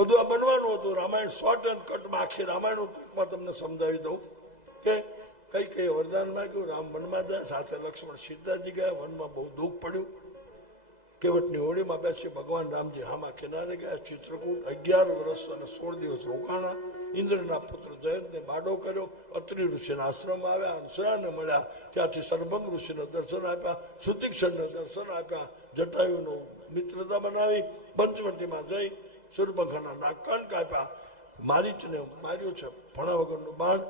બધું આ બનવાનું હતું. રામાયણ શોર્ટ એન્ડ કટમાં આખી રામાયણ ટૂંકમાં તમને સમજાવી દઉં કે કઈ કઈ વરદાન માંગ્યું. રામ વનમાં જાય, સાથે લક્ષ્મણ સીતાજી ગયા. વનમાં બહુ દુઃખ પડ્યું. કેવટની હોળીમાં બેસી ભગવાન રામજી હામા કિનારે ગયા. ચિત્રકૂટ 11 વર્ષ અને 16 દિવસ રોકાણા. ઇન્દ્રના પુત્ર જયંતને બાડો કર્યો. અત્રિ ઋષિના આશ્રમ આવ્યા. અંસરાને મળ્યા. ત્યાંથી સરભંગ ઋષિને દર્શન આપ્યા. સુતિક્ષણને દર્શન આપ્યા. જટાયુનો મિત્રતા બનાવી. પંચવટીમાં જઈ સુરપંખાના નાગકાન કાપ્યા. મારીચને માર્યું છે ભણા વગરનું બાણ.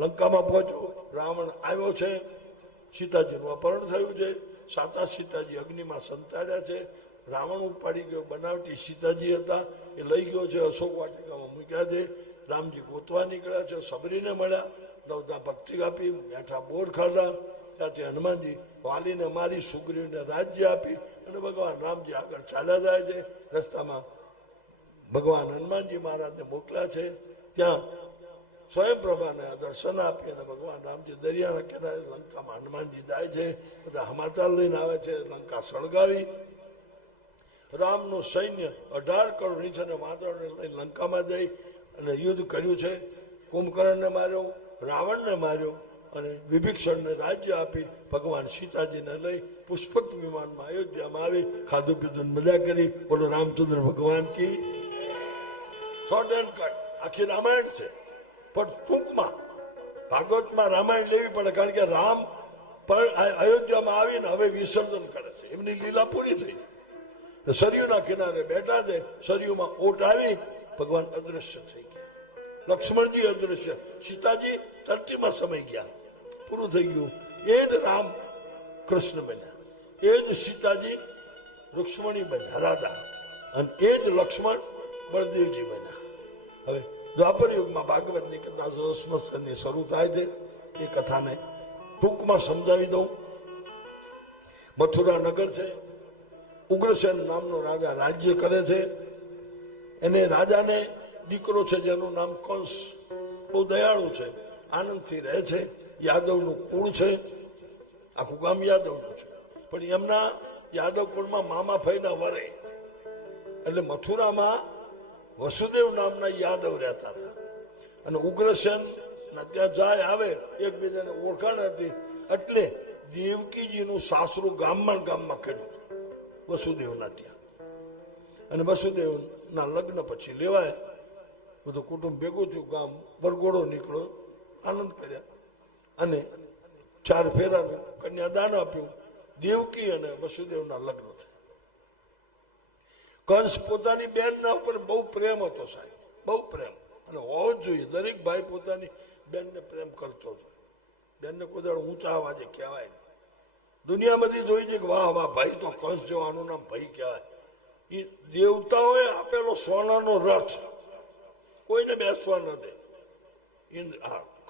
લંકામાં પહોંચ્યો. રાવણ આવ્યો છે. સીતાજીનું અપહરણ થયું છે. સાતા સીતાજી અગ્નિમાં સંતાડ્યા છે. રાવણ ઉપાડી ગયો. બનાવટી સીતાજી હતા એ લઈ ગયો છે. અશોક વાટિકામાં મૂક્યા છે. રામજી ગોતવા નીકળ્યા છે. સબરીને મળ્યા. નવદા ભક્તિ આપી. મેઠા બોર ખાધા. ત્યાંથી હનુમાનજી વાલીને મારી સુગ્રીવને રાજ્ય આપી અને ભગવાન રામજી આગળ ચાલ્યા જાય છે. રસ્તામાં ભગવાન હનુમાનજી મહારાજને મોકલ્યા છે. ત્યાં સ્વયંપ્રભાને દર્શન આપી અને ભગવાન રામજી દરિયાના કિનારે લંકામાં હનુમાનજી જાય છે. બધા સમાચાર લઈને આવે છે. લંકા સળગાવી. રામનું સૈન્ય 18 કરોડ નીચેના વાદળને લઈને લંકામાં જઈ અને યુદ્ધ કર્યું છે. કુંભકર્ણને માર્યો, રાવણને માર્યો અને વિભીષણને રાજ્ય આપી ભગવાન સીતાજીને લઈ પુષ્પક વિમાનમાં અયોધ્યામાં આવી. ખાધું પીધું મજા કરી. બોલો રામચંદ્ર ભગવાન કી. શોર્ટ એન્ડ કટ આખી રામાયણ છે. પણ ટૂંકમાં ભાગવતમાં રામાયણ લેવી પડે, કારણ કે રામ પણ અયોધ્યામાં આવીને હવે વિસર્જન કરે છે. એમની લીલા પૂરી થઈ. સરયુના કિનારે બેઠા છે. સરયુમાં ઓટ આવી. ભગવાન અદ્રશ્ય થઈ ગયા. લક્ષ્મણજી અદ્રશ્ય. સીતાજી ધરતીમાં સમાઈ ગયા. પૂરું થઈ ગયું. એ જ રામ કૃષ્ણ બન્યા. એ જ સીતાજી રૂક્ષ્મણી બન્યા રાધા. અને એ જ લક્ષ્મણ બળદેવજી બન્યા. હવે દ્વાપર યુગમાં ભાગવતની કથા સંસ્મૃતની શરૂ થાય છે. એ કથાને ટૂંકમાં સમજાવી દઉં. મથુરા નગર છે. ઉગ્રસેન નામનો રાજા રાજ્ય કરે છે. એને રાજાને દીકરો છે જેનું નામ કંસ. બહુ દયાળુ છે. આનંદથી રહે છે. યાદવનું કુળ છે. આખું ગામ યાદવનું છે. પણ એમના યાદવ કુળમાં મામા ફઈના વરે. એટલે મથુરામાં વસુદેવ નામના યાદવ રહેતા હતા. અને ઉગ્રસેન ત્યાં જાય આવે એકબીજાને ઓળખાણ હતી. એટલે દેવકીજીનું સાસરું ગામમાં કર્યું વસુદેવના ત્યાં. અને વસુદેવના લગ્ન પછી લેવાય. બધું કુટુંબ ભેગું થયું. ગામ વરઘોડો નીકળ્યો. આનંદ કર્યા. અને 4 ફેરાનું કન્યાદાન આપ્યું. દેવકી અને વસુદેવના લગ્ન થયા. કંસ પોતાની બેનના ઉપર બહુ પ્રેમ હતો સાહેબ. બહુ પ્રેમ. અને હોવો જ જોઈએ. દરેક ભાઈ પોતાની બેનને પ્રેમ કરતો હતો. બેનને કોઈ દાડો ઊંચા અવાજે કહેવાય નહીં. દુનિયા બધી જોઈ છે કે વાહ વાહ ભાઈ તો કંસ જવાનું નામ ભાઈ કહેવાય. એ દેવતાઓએ આપેલો સોનાનો રથ કોઈને બેસવા ન દે.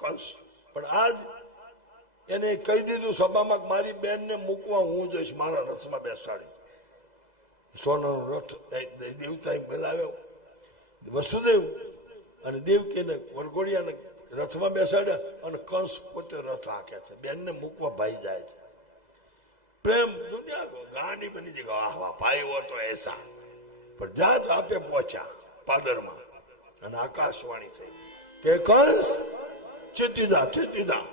કંસ પણ આજ એને કહી દીધું સભામાં મારી બેનને મૂકવા હું જઈશ. મારા રથમાં બેસાડી. સોનાનો રથ દેવતાએ બોલાવ્યો. વસુદેવ અને દેવકીને વરઘોડિયાને રથમાં બેસાડ્યા. અને કંસ પોતે રથ હાંકે છે. બેનને મૂકવા ભાઈ જાય છે. પ્રેમ દુનિયા ગાંડી બની છે. વાહ વાહ ભાઈ હો તો એસા. પણ જાત આપે પહોંચ્યા પાદરમાં. અને આકાશવાણી થઈ કે કંસ ચેતી જા.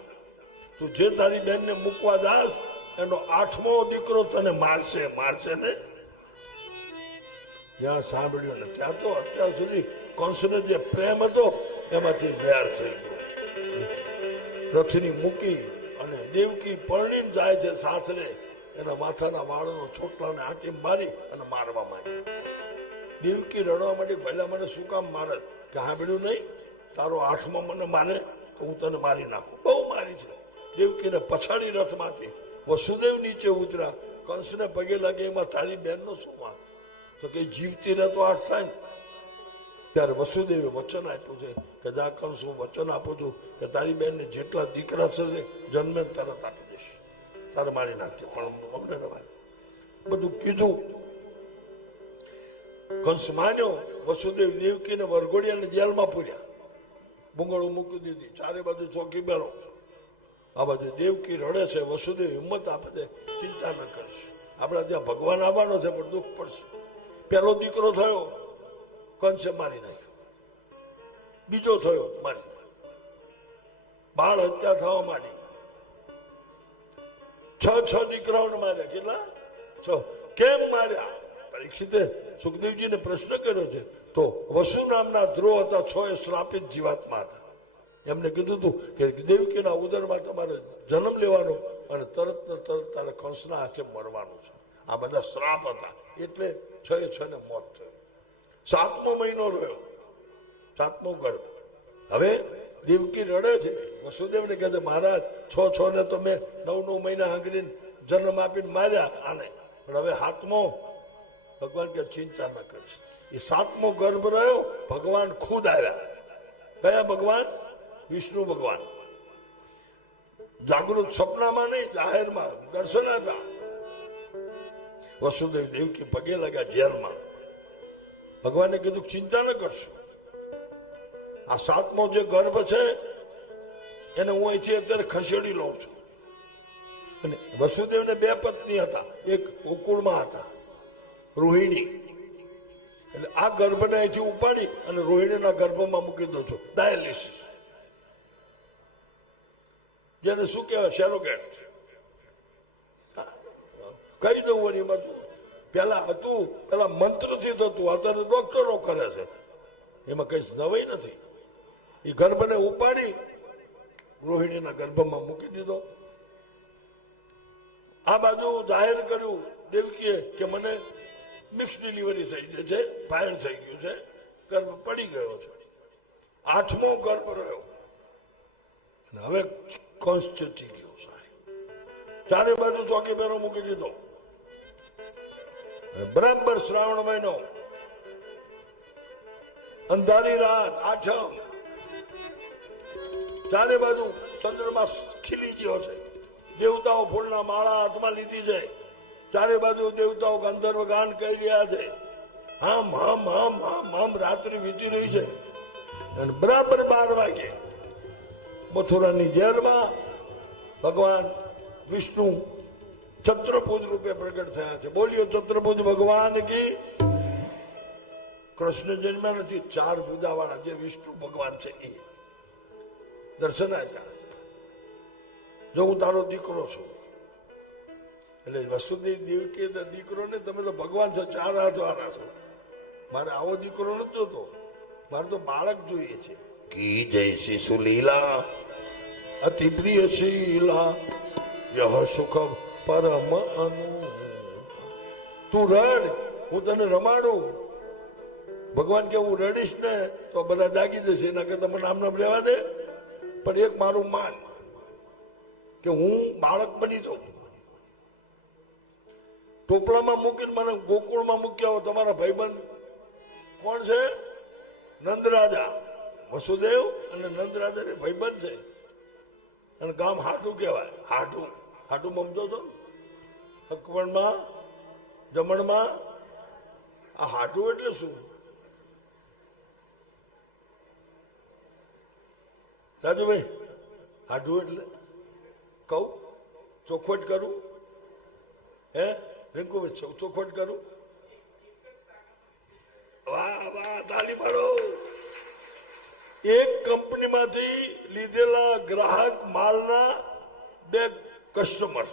તું જે તારી બેનને મૂકવા જાસ એનો 8મો દીકરો તને મારશે ને. જ્યાં સાંભળ્યું ને ત્યાં તો અત્યાર સુધી કંસને જે પ્રેમ હતો એમાંથી વેર થઈ ગયો. રથની મૂકી અને દેવકી પરણીને જાય છે સાસરે. એના માથાના વાળનો છોટલાને આંટી મારી અને મારવા માંડી. દેવકી રડવા માંડી. પહેલા મને શું કામ મારે? કે સાંભળ્યું નહીં તારો 8મો મને મારે તો હું તને મારી નાખું. બહુ મારી છે. દેવકીને પછાડી રથમાંથી વસુદેવ નીચે ઉતર્યા. કંસને પગે લાગે એમાં તારી બેનનો શું વાંક? તો કે જીવતી રહે તો 8 થાય. ત્યારે વસુદેવે વચન આપ્યું છે કે જા કંસ હું વચન આપું છું કે તારી બેનને જેટલા દીકરા થશે જન્મે તરત આપી દઈશ. તારે મારી નાખજે પણ અમને રવાય. બધું કીધું. કંસ માન્યો. વસુદેવ દેવકીને વરઘોડિયાને જેલમાં પૂર્યા. ભૂંગળું મૂકી દીધી. ચારે બાજુ ચોકી બેરો. આ બાજુ દેવકી રડે છે. વસુદેવ હિંમત આપે છે ચિંતા ન કરીશ. આપણા ત્યાં ભગવાન આવવાનો છે પણ દુઃખ પડશે. પહેલો દીકરો થયો કંસે મારી નાખ્યો, બીજો થયો મારી નાખ્યો. બાળ હત્યા થવા માંડી. 6 દીકરાઓને માર્યા. કેટલા? 6. કેમ માર્યા? પરીક્ષિતે સુખદેવજીને પ્રશ્ન કર્યો છે. તો વસુ નામના ધ્રુવ હતા, 6 શ્રાપિત જીવાત્મા હતા. એમને કીધું હતું કે દેવકીના ઉદરમાં તમારે જન્મ લેવાનો અને તરત ને તરત તારે કંસના હાથે મરવાનું છે. આ બધા શ્રાપ હતા, એટલે 6 ને મોત થયું. 7મો મહિનો રહ્યો, 7મો ગર્ભ. હવે દેવકી રડે છે, વસુદેવને કહે છે મહારાજ 6 ને તો મેં 9 મહિના હાંગરીને જન્મ આપીને માર્યા આને, પણ હવે 7મો. ભગવાન કે ચિંતા ન કરીશ. એ 7મો ગર્ભ રહ્યો, ભગવાન ખુદ આવ્યા. કયા ભગવાન? વિષ્ણુ ભગવાન. જાગૃત સપનામાં નહીં, જાહેરમાં દર્શન હતા. વસુદેવ દેવકી પગે લાગ્યા જેલમાં. ભગવાને કીધું ચિંતા ન કરશો, આ 7મો જે ગર્ભ છે એને હું અહીંથી અત્યારે ખસેડી લઉં છું. અને વસુદેવને 2 પત્ની હતા, એક ગોકુળમાં હતા, રોહિણી. એટલે આ ગર્ભને અહીંથી ઉપાડી અને રોહિણીના ગર્ભમાં મૂકી દઉં છું. ડાયાલિસિસ, જેને શું કહેવાય, સેરોગેટ. કહી દઉં વળી એમાં શું. પેલા હતું, પેલા મંત્રથી થતું, અત્યારે ડોક્ટરો કરે છે. એમાં કઈ નવાઈ નથી. એ ગર્ભને ઉપાડી રોહિણીના ગર્ભમાં મૂકી દીધો. આ બાજુ જાહેર કર્યું દેવકીએ કે મને મિક્સ ડિલિવરી થઈ ગઈ છે, ફાયર થઈ ગયું છે, ગર્ભ પડી ગયો છે. 8મો ગર્ભ રહ્યો. હવે કંસ ચૂકી ગયો સાહેબ. ચારે બાજુ ચોકી પહેરો મૂકી દીધો. બરાબર શ્રાવણ મહિનો, અંધારી રાત, 8મ. ચારે બાજુ ચંદ્રમા ખીલી ગયો છે. દેવતાઓ ફૂલના માળા હાથમાં લીધી છે. ચારે બાજુ દેવતાઓ ગંધર્વ ગાન કહી રહ્યા છે. હમ હમ હમ હમ હમ. રાત્રિ વીતી રહી છે અને બરાબર 12 વાગે મથુરાની જેલમાં ભગવાન વિષ્ણુ ચત્રભુજ રૂપે પ્રગટ થયા છે. બોલ્યો ચત્રભુજ ભગવાન કી. કૃષ્ણ જન્મ્યા નથી, 4 ભુજા વાળા જે વિષ્ણુ ભગવાન છે એ દર્શન આપ્યા. જો હું તારો દીકરો છું. એટલે વસુદેવ દેવકી દીકરો ને, તમે તો ભગવાન છો, 4 હાથ વાળા છો. મારે આવો દીકરો નથી જોતો, મારે તો બાળક જોઈએ છે. કી જય શિશુ લીલા અતિ પ્રિય શીલા યહ સુખ પરમ અનુ. તું રડ, હું તને રમાડું. ભગવાન કે હું રડીશ ને તો બધા જાગી જશે, એના કરતા મને આમ નામ રહેવા દે. પણ એક મારું માન કે હું બાળક બની જાઉં. ટોપલામાં મૂકીને મને ગોકુળમાં મૂક્યા હો. તમારા ભાઈબંધ કોણ છે? નંદરાજા. વસુદેવ અને નંદરાજા ને ભાઈબંધ છે. અને ગામ હાડું કહેવાય. હાડું, હાડું સમજો છો? અકબરમાં, જમણમાં. આ હાડું એટલે શું? રાજુભાઈ, હાડું એટલે કહું, ચોખવટ કરું. હે રિંકુભાઈ, ચોખવટ કરું. વાહ વાહ, તાલી પાડો. એક કંપનીમાંથી લીધેલા ગ્રાહક માલના 2 કસ્ટમર.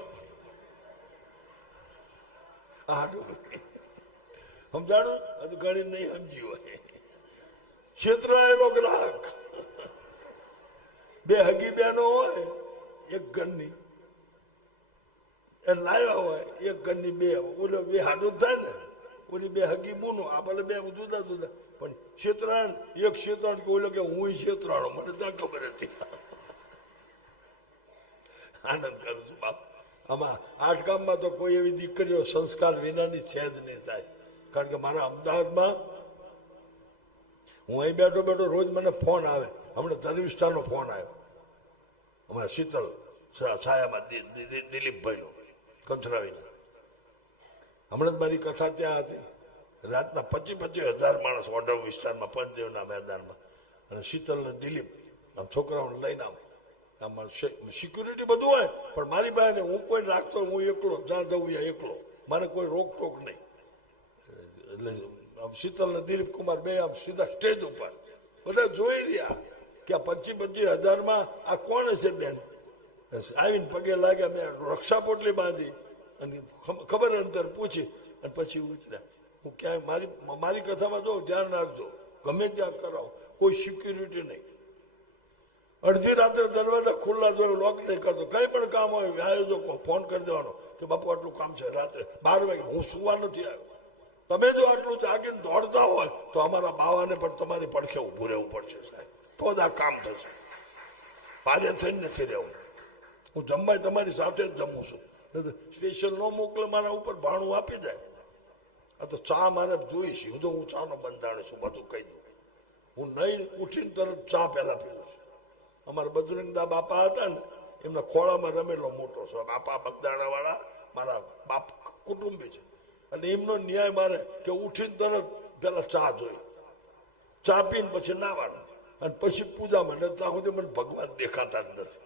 સમજાણું? હજુ ઘણી નહીં સમજી હોય. ક્ષેત્રનો ગ્રાહક. 2 હગી બહેનો હોય, એક ઘરની એ લાવ્યા હોય, એક ઘરની 2. ઓલો 2 હાડું થાય ને, ઓલી 2 હગી બુનો, આ ભલે 2 જુદા જુદા. પણ ક્ષેત્રાણ, એક ક્ષેત્રાણ કે ઓલો કે હું ક્ષેત્રાણો, મને ત્યાં ખબર હતી. આનંદ કરું છું બાપ. આમાં 8 ગામમાં તો કોઈ એવી દીકરીઓ સંસ્કાર વિનાની છે જ નહીં થાય. કારણ કે મારા અમદાવાદમાં હું અહીં બેઠો બેઠો રોજ મને ફોન આવે. હમણાં ધર્મિષ્ઠાનો ફોન આવ્યો, અમારા શીતલ છાયામાં દિલીપભાઈનો, કંથરાવીનો. હમણાં જ મારી કથા ત્યાં હતી. રાતના 25,000 માણસ ઓઢવ વિસ્તારમાં, પંચદેવના મેદાનમાં. અને શીતલ ને દિલીપ આમ છોકરાઓને લઈને આમાં સિક્યુરિટી બધું હોય, પણ મારી પાસે હું કોઈ રાખતો, હું એકલો, જ્યાં જવું ત્યાં એકલો, મારે કોઈ રોકટોક નહીં. એટલે શીતલ ને દિલીપ કુમાર બે આમ સીધા સ્ટેજ ઉપર બધા જોઈ રહ્યા કે આ 25,000 આ કોણ છે બેન. આવીને પગે લાગ્યા, મેં રક્ષા પોટલી બાંધી અને ખબર અંતર પૂછી અને પછી ઉતર્યા. હું ક્યાંય મારી કથામાં જો ધ્યાન રાખજો, ગમે ત્યાં કરાવો, કોઈ સિક્યુરિટી નહીં. અડધી રાત્રે દરવાજા ખુલ્લા જોયો, લોક નહીં કરતો. કઈ પણ કામ હોય આયોજકો ફોન કરી દેવાનો કે બાપુ આટલું કામ છે રાત્રે 12 વાગે, હું સુવા નથી આવ્યો. તમે જો આટલું જાગીને દોડતા હોય તો અમારા બાવાને પણ તમારી પડખે ઉભું રહેવું પડશે સાહેબ, તો જ આ કામ થશે. ભારે થઈને નથી રહેવું. હું જમવાય તમારી સાથે જ જમું છું, સ્પેશિયલ ન મોકલે મારા ઉપર ભાણું આપી જાય. આ તો ચા મારે જોઈશ, હું ચાનો બંધાણ છું, બધું કહી દઉં. હું નહીં ઉઠીને તરત ચા પહેલા પીવું છું. અમારા બજરંગદા બાપા હતા ને, એમના ખોળામાં રમેલો મોટો છો બાપા બગદાણા વાળા, મારા બાપ કુટુંબી છે. અને એમનો ન્યાય મારે કે ઉઠીને તરત પેલા ચા જોઈ, ચા પીને પછી નાવાનું અને પછી પૂજામાં. ત્યાં સુધી મને ભગવાન દેખાતા જ નથી.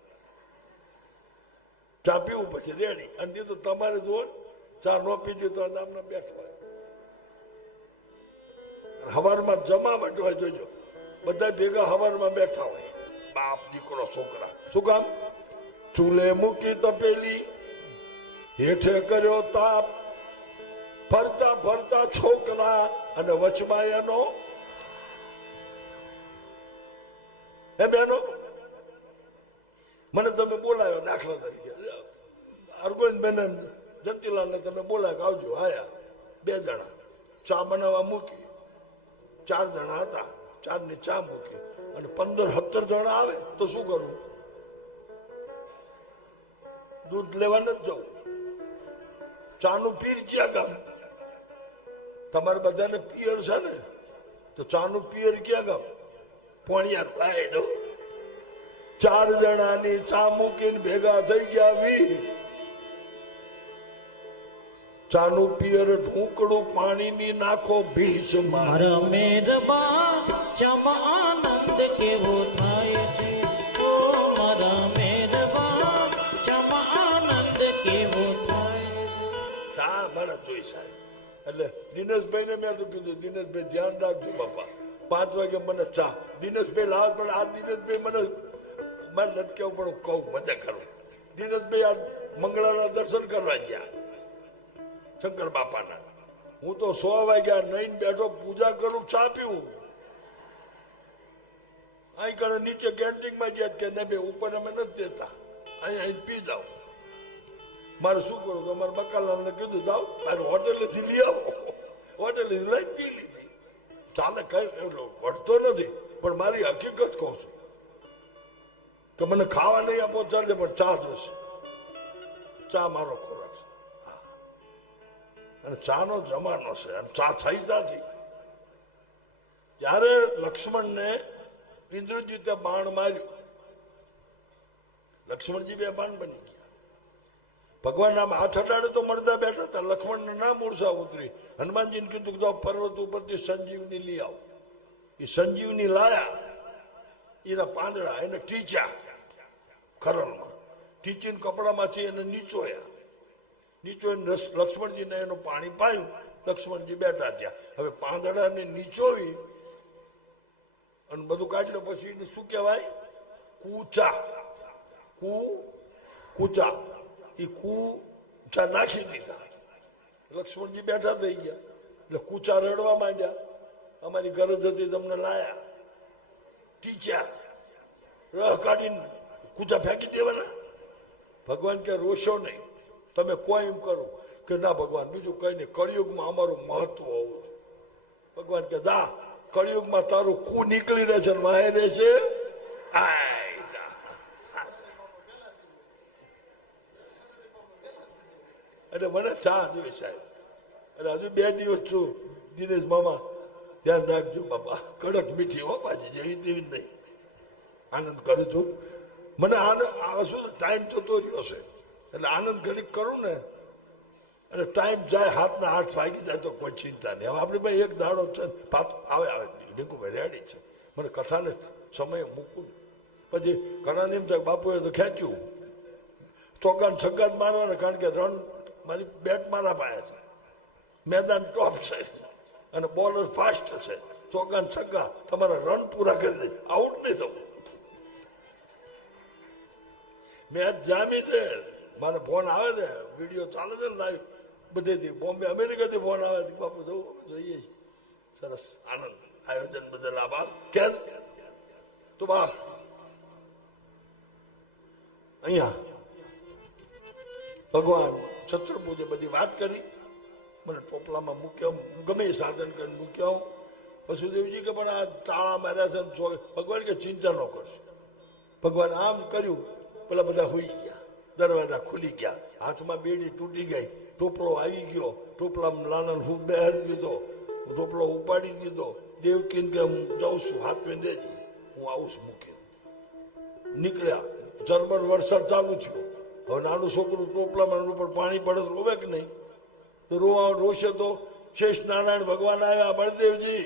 ચા પીવું પછી રેડી. અને એ તો તમારે જુઓ, ચા ન પીધી તો આમને બેઠવા હવારમાં જમાવટ હોય. જોજો બધા ભેગા હવારમાં બેઠા હોય, બાપ દીકરો છોકરા. શું કામ? ચૂલે મૂકી તપેલી, હેઠે કર્યો તાપ, ફરતા ફરતા છોકરા અને વચમાં એનો બેનો. મને તમે બોલાવ્યો દાખલા તરીકે, અરગોન બેન જંતીલાલ ને તમે બોલાવ્યો આવજો. આયા 2 જણા, ચા બનાવવા મૂકી. 4 જણા હતા, 4 ની ચા મૂકી અને 15-17 જણા આવે તો શું કરવું? દૂધ લેવા નથી જવું. ચાનું પીર ક્યાં ગામ? તમારે બધાને પિયર છે ને, તો ચાનું પિયર ક્યાં ગામ? પોણિયાર લાવી દઉં. 4 જણાની ચા મૂકીને ભેગા થઈ ગયા 20. ચાનું પિયર ઢૂંકડું પાણીની નાખો ભીષમાં. મારા મેરબા ચમ આનંદ કેવો થાય છે, ઓ મારા મેરબા ચમ આનંદ કેવો થાય. ચા મારા જોઈ સાહેબ. એટલે દિનેશભાઈ ને મેં તો કીધું, દિનેશભાઈ ધ્યાન રાખજો બાપા, 5 વાગે મને ચા. દિનેશભાઈ લાવ, પણ આ દિનેશભાઈ મને નથી કેવું પણ કહું, મજા કરું. દિનેશભાઈ આ મંગળાના દર્શન કરવા ગયા શંકર બાપાના. હું તો 100 વાગ્યા નહીં બેઠો, પૂજા કરું, ચા પીવું. અહીં કરે નીચે કેન્ટીનમાં ગયા કે નહીં ભાઈ ઉપર અમે નથી દેતા, અહીં પી જાઓ. મારે શું કરું? તો મારા બકાલાલને કીધું જાઓ મારે હોટેલેથી લઈ આવો. હોટેલેથી લઈ પી લીધી. ચાલે, કઈ એટલો વળતો નથી, પણ મારી હકીકત કહું છું કે મને ખાવા નહીં આપો ચાલે, પણ ચા જોશે. ચા મારો ખોરાક છે અને ચાનો જમાનો છે. અને ચા થઈ જાતી. જ્યારે લક્ષ્મણને ઇન્દ્રજીતે બાણ માર્યું, લક્ષ્મણજી 2 બાણ બની ગયા. ભગવાન આમ હાથ અડાડે તો મળતા બેઠા હતા. લક્ષ્મણને ના મૂર્છા ઉતરી. હનુમાનજીને કીધું કે પર્વત ઉપરથી સંજીવની લઈ આવો. એ સંજીવની લાયા, એના પાંદડા એને ટીચ્યા ખરલમાં, ટીચીને કપડામાંથી એને નીચોયા. લક્ષ્મણજીને એનું પાણી પાયું. લક્ષ્મણજી બેઠા ત્યાં. હવે પાંદડાને નીચોવી અને બધું કાઢી લો. પછી એને શું કહેવાય? કૂચા. કૂચા. એ કૂચા નાખી દીધા. લક્ષ્મણજી બેઠા થઈ ગયા. એટલે કૂચા રડવા માંડ્યા. અમારી ગરજ હતી તમને લાયા, ટીચ્યા, રહ કાઢીને કૂચા ફેંકી દેવાના. ભગવાન કે રોશો નહીં, તમે કોઈ એમ કરો કે ના ભગવાન બીજું કઈ નહીં, કળિયુગમાં અમારું મહત્વ હોવું છે. ભગવાન કે દા કળિયુગમાં તારું કુ નીકળી રહે છે, વાહે રહે છે. એટલે મને ચા જોઈએ સાહેબ. એટલે હજુ 2 દિવસ છું. દિનેશ મામા ધ્યાન રાખજો બાપા, કડક મીઠી હો પાછી, જેવી તેવી નહીં. આનંદ કરું છું. મને આનંદ શું ટાઈમ જતો રહ્યો છે એટલે આનંદ ઘડીક કરું ને, અને ટાઈમ જાય, 7:08 વાગી જાય તો કોઈ ચિંતા નહીં. હવે આપણે ભાઈ એક દાડો છે, આવે ડીંકુભાઈ રેડી છે. મને કથાને સમય મૂકવું. પછી ઘણાને એમ થાય બાપુએ તો ખેંચ્યું, ચોકાન છગ્ગા જ મારવાના, કારણ કે રન મારી બેટ મારા પાસે છે, મેદાન ટોપ છે. અને બોલર ફાસ્ટ છે, ચોગ્ગા છગ્ગા તમારા રન પૂરા કરી દે, આઉટ નહીં થવું. મેચ જામી છે, મારે ફોન આવે છે, વિડીયો ચાલે છે ને લાઈવ બધેથી, બોમ્બે અમેરિકાથી ફોન આવે છે, બાપુ જવું જોઈએ. સરસ, આનંદ, આયોજન બદલ આભાર. કેમ તો બાપ અહીંયા ભગવાન છત્રપુજે બધી વાત કરી, મને ટોપલામાં મૂક્યો, ગમે એ સાધન કરીને મૂક્યો. વસુદેવજી કે પણ આ તાળા માર્યા છે, ભગવાન કે ચિંતા ન કરશે. ભગવાન આમ કર્યું, પેલા બધા હોઈ ગયા, દરવાજા ખુલી ગયા, હાથમાં બેડી તૂટી ગઈ, ટોપલો આવી ગયો, ટોપલામાં લાલન હું બેહારી દીધો, ટોપલો ઉપાડી દીધો. દેવકીને કે હું જાઉં છું, હાથ મેં દેજે, હું આવું છું મૂકી. નીકળ્યા, ઝરમર વરસાદ ચાલુ થયો. હવે નાનું છોકરું ટોપલામાં ઉપર પાણી પડે તો રોવે કે નહીં? તો રોશે તો શેષ નારાયણ ભગવાન આવ્યા, બળદેવજી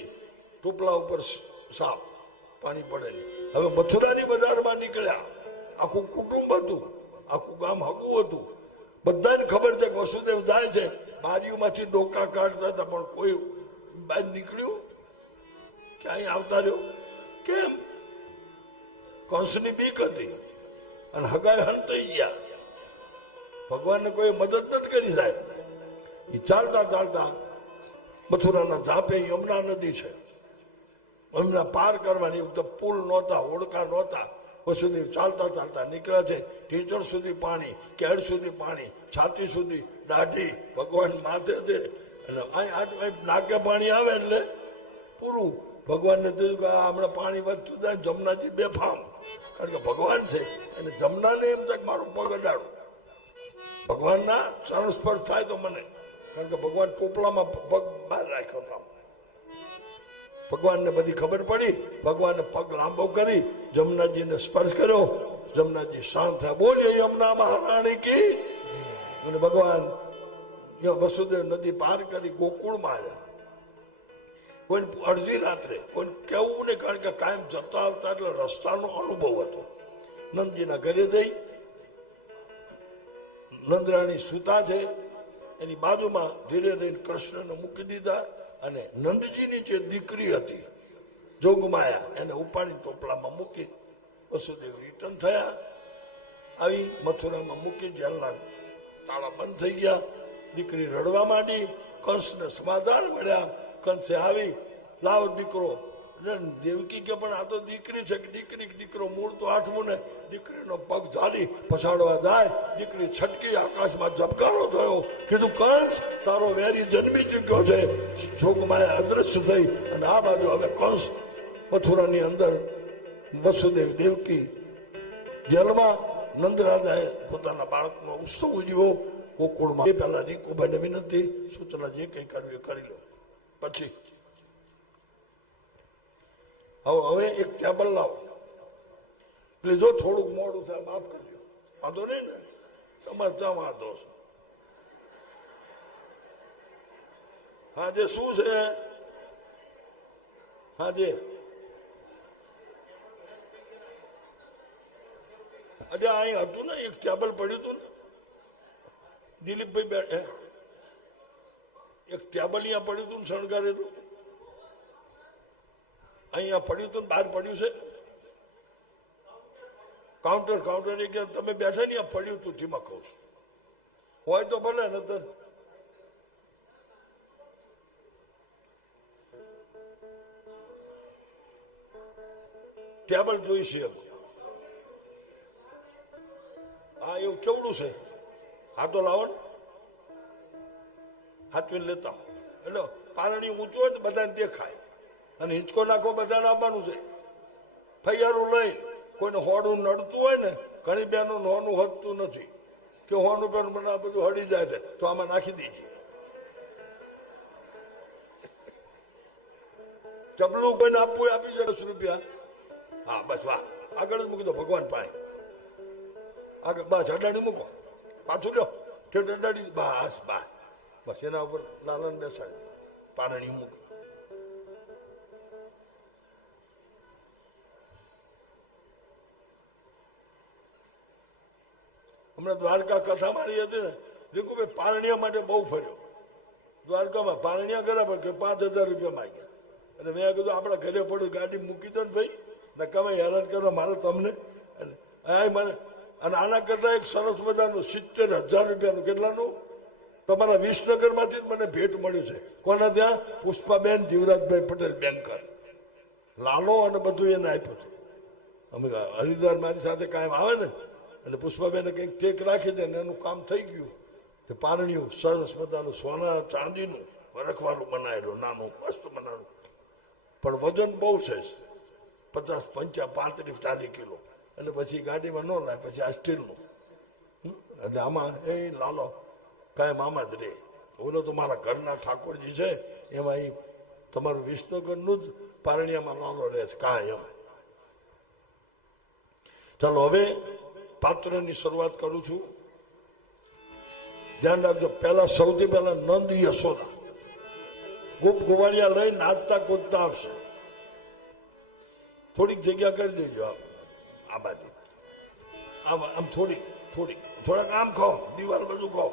ટોપલા ઉપર સાપ, પાણી પડે નહીં. હવે મથુરાની બજારમાં નીકળ્યા, આખું કુટુંબ હતું, આખું ગામ હગું હતું. બધાને ખબર છે કે વસુદેવ જાય છે. બારીઓમાંથી ડોકા કાઢતા હતા, પણ કોઈ બહાર નીકળ્યું કે અહીં આવતા રહ્યો. કેમ? કંસની બીક હતી અને હગાઈ હંતાઈ ગયા. ભગવાનને કોઈ મદદ નથી કરી સાહેબ. એ ચાલતા ચાલતા મથુરાના ઝાપે યમુના નદી છે, એમના પાર કરવાની વખતે પુલ નહોતા, ઓળકા નહોતા. વસુદેવ ચાલતા ચાલતા નીકળ્યા છે. ટીચર સુધી પાણી, કેડ સુધી પાણી, છાતી સુધી, દાઢી, ભગવાન માથે છે. અને અહીં નાકે પાણી આવે એટલે પૂરું. ભગવાનને થયું કે હમણાં પાણી વધતું જાય. જમનાજી બેફામ, કારણ કે ભગવાન છે. અને જમનાને એમ થાય કે મારું પગ અડાડું, ભગવાનના ચરણ સ્પર્શ થાય તો મને, કારણ કે ભગવાન ટોપલામાં પગ બહાર રાખ્યો હતો. ભગવાનને બધી ખબર પડી. ભગવાનને પગ લાંબો કરી જમનાજીને સ્પર્શ કર્યો. જમનાજી શાંત થયા. બોલીએ યમુના મહારાણી કી. અને ભગવાન વસુદેવ નદી પાર કરી ગોકુળમાં આવ્યા. કોઈ અડધી રાત્રે, કોઈ કેવું નહીં, કારણ કે કાયમ જતા આવતા એટલે રસ્તાનો અનુભવ હતો. નંદજીના ઘરે જઈ નંદરાણી સુતા છે, એની બાજુમાં ધીરે રહીને કૃષ્ણને મૂકી દીધા. અને નંદજીની જે દીકરી હતી જોગમાયા, એને ઉપાડી ટોપલામાં મૂકી. વસુદેવ રિટર્ન થયા, આવી મથુરામાં મૂકી. જેલના તાળા બંધ થઈ ગયા. દીકરી રડવા માંડી. કંસને સમાધાન મળ્યા. કંસે આવી, લાવ દીકરો. દેવકી કે પણ આ તો દીકરી છે. કે દીકરો મૂળ તો આઠમું ને. દીકરીનો પગ ઝાલી પછાડવા જાય, દીકરી છટકી, આકાશમાં ઝબકારો થયો. કીધું કંસ, તારો વેરી જન્મી ચૂક્યો છે. જોગમાયા અદ્રશ્ય થઈ. અને આ બાજુ હવે કંસ મથુરાની અંદર, વસુદેવ દેવકી જેલમાં. નંદરાજાએ પોતાના બાળકનો ઉત્સવ ઉજવ્યો ગોકુળમાં. એ પહેલા રીકુબાઈને વિનંતી, સૂચના જે કંઈ કરવી એ કરી લો. પછી હવે એક ટેબલ લાવો. એટલે જો થોડુંક મોડું થાય માફ કરજો, વાંધો નહીં ને, તમારે ત્યાં વાંધો છે. હાજે શું છે? હાજે આજે અહીં હતું ને, એક ટેબલ પડ્યું હતું ને, દિલીપભાઈ બેઠે, એક ટેબલ અહીંયા પડ્યું હતું ને, શણગારેલું અહીંયા પડ્યું હતું ને, બહાર પડ્યું છે કાઉન્ટર. એ કે તમે બેઠા ને, પડ્યું હતું ધીમા કહું છું. હોય તો ભલે, નતર ટેબલ જોઈશે. હા, એવું કેવડું છે? હા તો લાવો, હાથવીને લેતા. એટલે પારણી ઊંચું હોય તો બધાને દેખાય. અને હિંચકો નાખો બધાને આવવાનું છે. ફૈયારું લઈ, કોઈને હોડું નડતું હોય ને, ઘણી બહેનો હોનું હટતું નથી કે હોનું પેન મને આ બધું હડી જાય છે, તો આમાં નાખી દેજે. ચપલું કોઈને આપવું આપી જાય 10 રૂપિયા. હા બસ, વાહ, આગળ જ મૂકી દો ભગવાન પાસે. આગળ બસ અડાડી મૂકો, પાછું લ્યો, ઠેઠ અડાડી, બસ બસ બસ. એના ઉપર લાલન બેસાડ, પારણી મૂકો. હમણાં દ્વારકા કથા મારી હતી ને, રીકુભાઈ પારણીયા માટે બહુ ફર્યો. દ્વારકામાં પારણિયા કર્યા પણ કે 5,000 રૂપિયા માંગ્યા. અને મેં કીધું આપણા ઘરે પડ્યું ગાડી મૂકી દો ને ભાઈ, નકામાં હેરાન કરવા મારે તમને. મને અને આના કરતા એક સરસ મજાનું 70,000 રૂપિયાનું કેટલાનું તમારા વિસનગરમાંથી જ મને ભેટ મળ્યું છે. કોના ત્યાં? પુષ્પાબેન જીવરાજભાઈ પટેલ બેન્કર, લાલો અને બધું એને આપ્યું હતું. અમે હરિદ્વાર મારી સાથે કાયમ આવે ને એટલે પુષ્પાબેને કંઈક ટેક રાખી દે ને એનું કામ થઈ ગયું. તે પારણિયું સરસ મજાનું સોના ચાંદીનું વરખવાળું બનાવેલું, નાનું મસ્ત બનાવેલું, પણ વજન બહુ છે, 50, 55, 35, 40 કિલો. એટલે પછી ગાડીમાં ન લાય, પછી આ સ્ટીલનું. એટલે આમાં એ લાલો કાયમ આમાં જ રહે. ઓલો તો મારા ઘરના ઠાકોરજી છે, એમાં એ તમારું વિસનગરનું જ પારણિયામાં લાલો રહે છે કાયમ. ચાલો હવે પાત્રની શરૂઆત કરું છું. ધ્યાન રાખજો, પહેલા સૌથી પહેલા નંદ યશોદા ગોપ ગોવાળિયા લઈ નાચતા કૂદતા આવશે. થોડીક જગ્યા કરી દેજો આ બાજુ, આમ થોડાક આમ ખાઓ, દિવાલ બધું ખાઓ,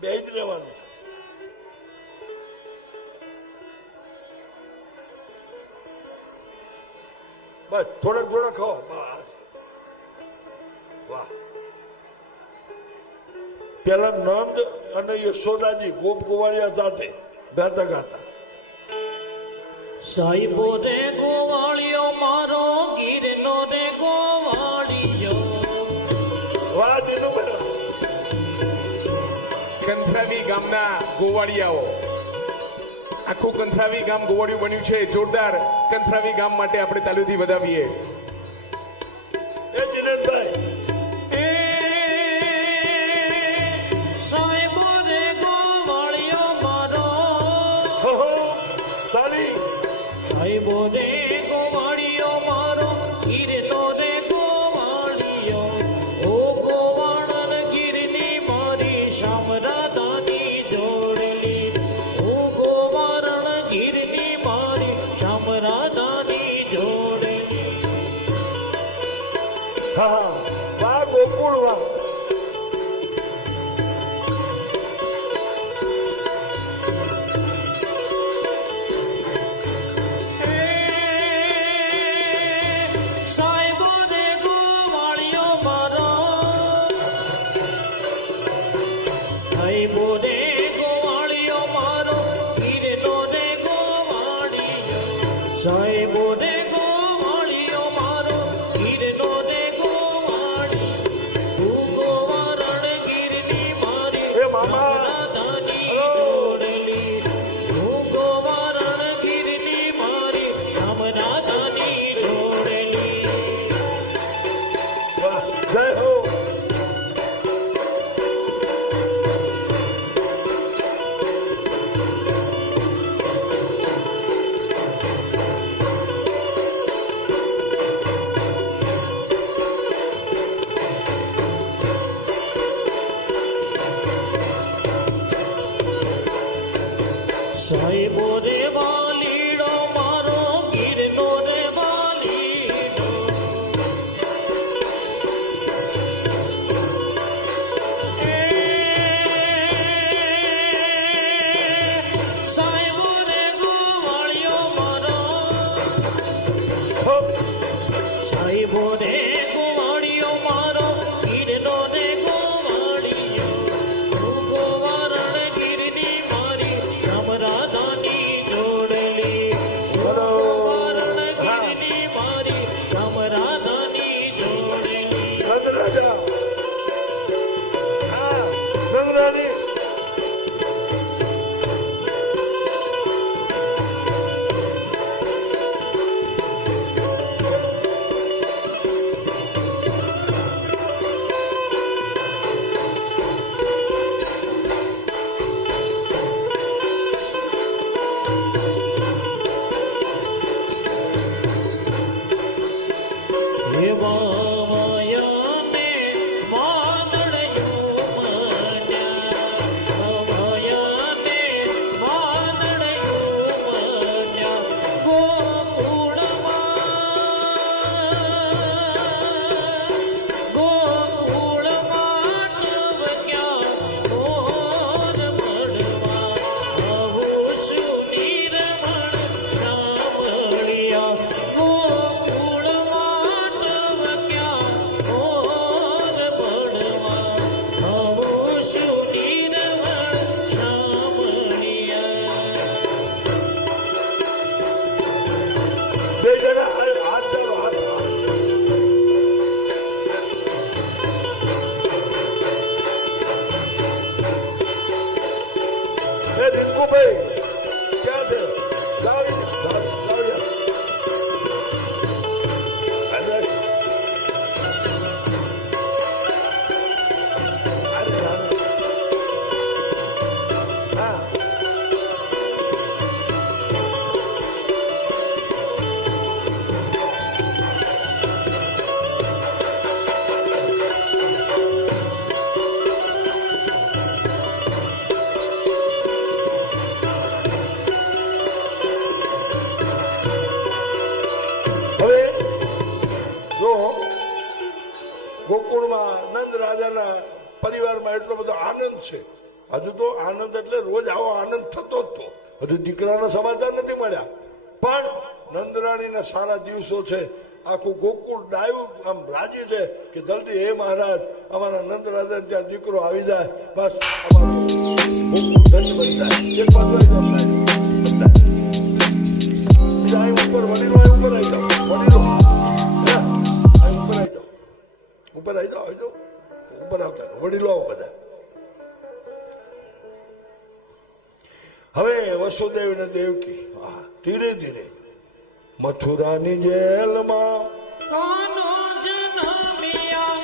બે જ રહેવાનું છે. બસ થોડા ખાઓ. બસ વાહ. પેલા નંદ અને યશોદાજી ગોપ ગોવાળિયા સાથે ગાતા ગાતા સાહેબો રે ગોવાળિયો મારો ગીરનો રે ગોવાળિયો. વાહ દીનુભાઈ. કંથરાવી ગામના ગોવાળિયાઓ, આખું કંથરાવી ગામ ગોવાળિયું બન્યું છે. જોરદાર કંથરાવી ગામ માટે આપણે તાલીઓથી વધાવીએ. એ જીનેશભાઈ, સાહેબો રે ગોવાળિયો મારો, તાલી. સાહેબો રે ગોવાળિયો મારો ગીરનો રે ગોવાળિયો. ઓ ગોવાળન ગીરની મારી શામરાદાની જોડલી. ઓ ગોવારણ ગીરની મારી શામરાદાની જોડલી. હા, વાહ ગોકુળ વાહ. સાહેબો રે ગોવાળિયો મારો, સાહેબો રે ગોવાળિયો મારો ગીરનો રે ગોવાળિયો. સાહેબો રે ગોવાળિયો મારો ગીરનો રે ગોવાળિયો. તું ગોવારણ ગીરની મારી એ મામા. શામરાદાની જોડલી. તું ગોવારણ ગીરની મારી શામરાદાની જોડલી. વાહ, જય હો. સાહેબો રે વાલીડો મારો ગીરનો રે વાલીડો. સાહેબો રે ગોવાળિયો મારો, હો. સાહેબો રે ગોવાળિયો મારો ગીરનો રે ગોવાળિયો. તું ગોવારણ ગીરની મારી શામરાદાની જોડલી. બોલો. ગોવારણ હા. ગીરની મારી શામરાદાની જોડલી. નંદરાજા. હા, નંદરાણી. વાવયાને વાદળયું મન્યા. વાવયાને વાદળયું મન્યા. ગોકુળમાં ટવક્યા મોર મળવા. નંદ રાજાના પરિવારમાં એટલો બધો આનંદ છે. હજુ તો આનંદ એટલે રોજ આવો આનંદ થતો જ તો. હજુ દીકરાના સમાચાર નથી મળ્યા, પણ નંદરાણીના સારા દિવસો છે. આખું ગોકુળ ડાયું આમ રાજી છે કે જલ્દી હે મહારાજ અમારા નંદ રાજા ત્યાં દીકરો આવી જાય, બસ અમારું ગોકુળ ધન્ય બની જાય. એક બાજુ આવી જાઓ સાહેબ, બધા. બીજા અહીં ઉપર વડીલો ઉપર આવી જાઓ, વડીલો અહીં ઉપર આવી જાઓ, ઉપર આવી જાઓ, આવી જાઓ, ઉપર આવતા વડીલો આવો બધા. હવે વસુદેવ ને દેવકી ધીરે ધીરે મથુરાની જેલમાં કાનો જન્મ્યા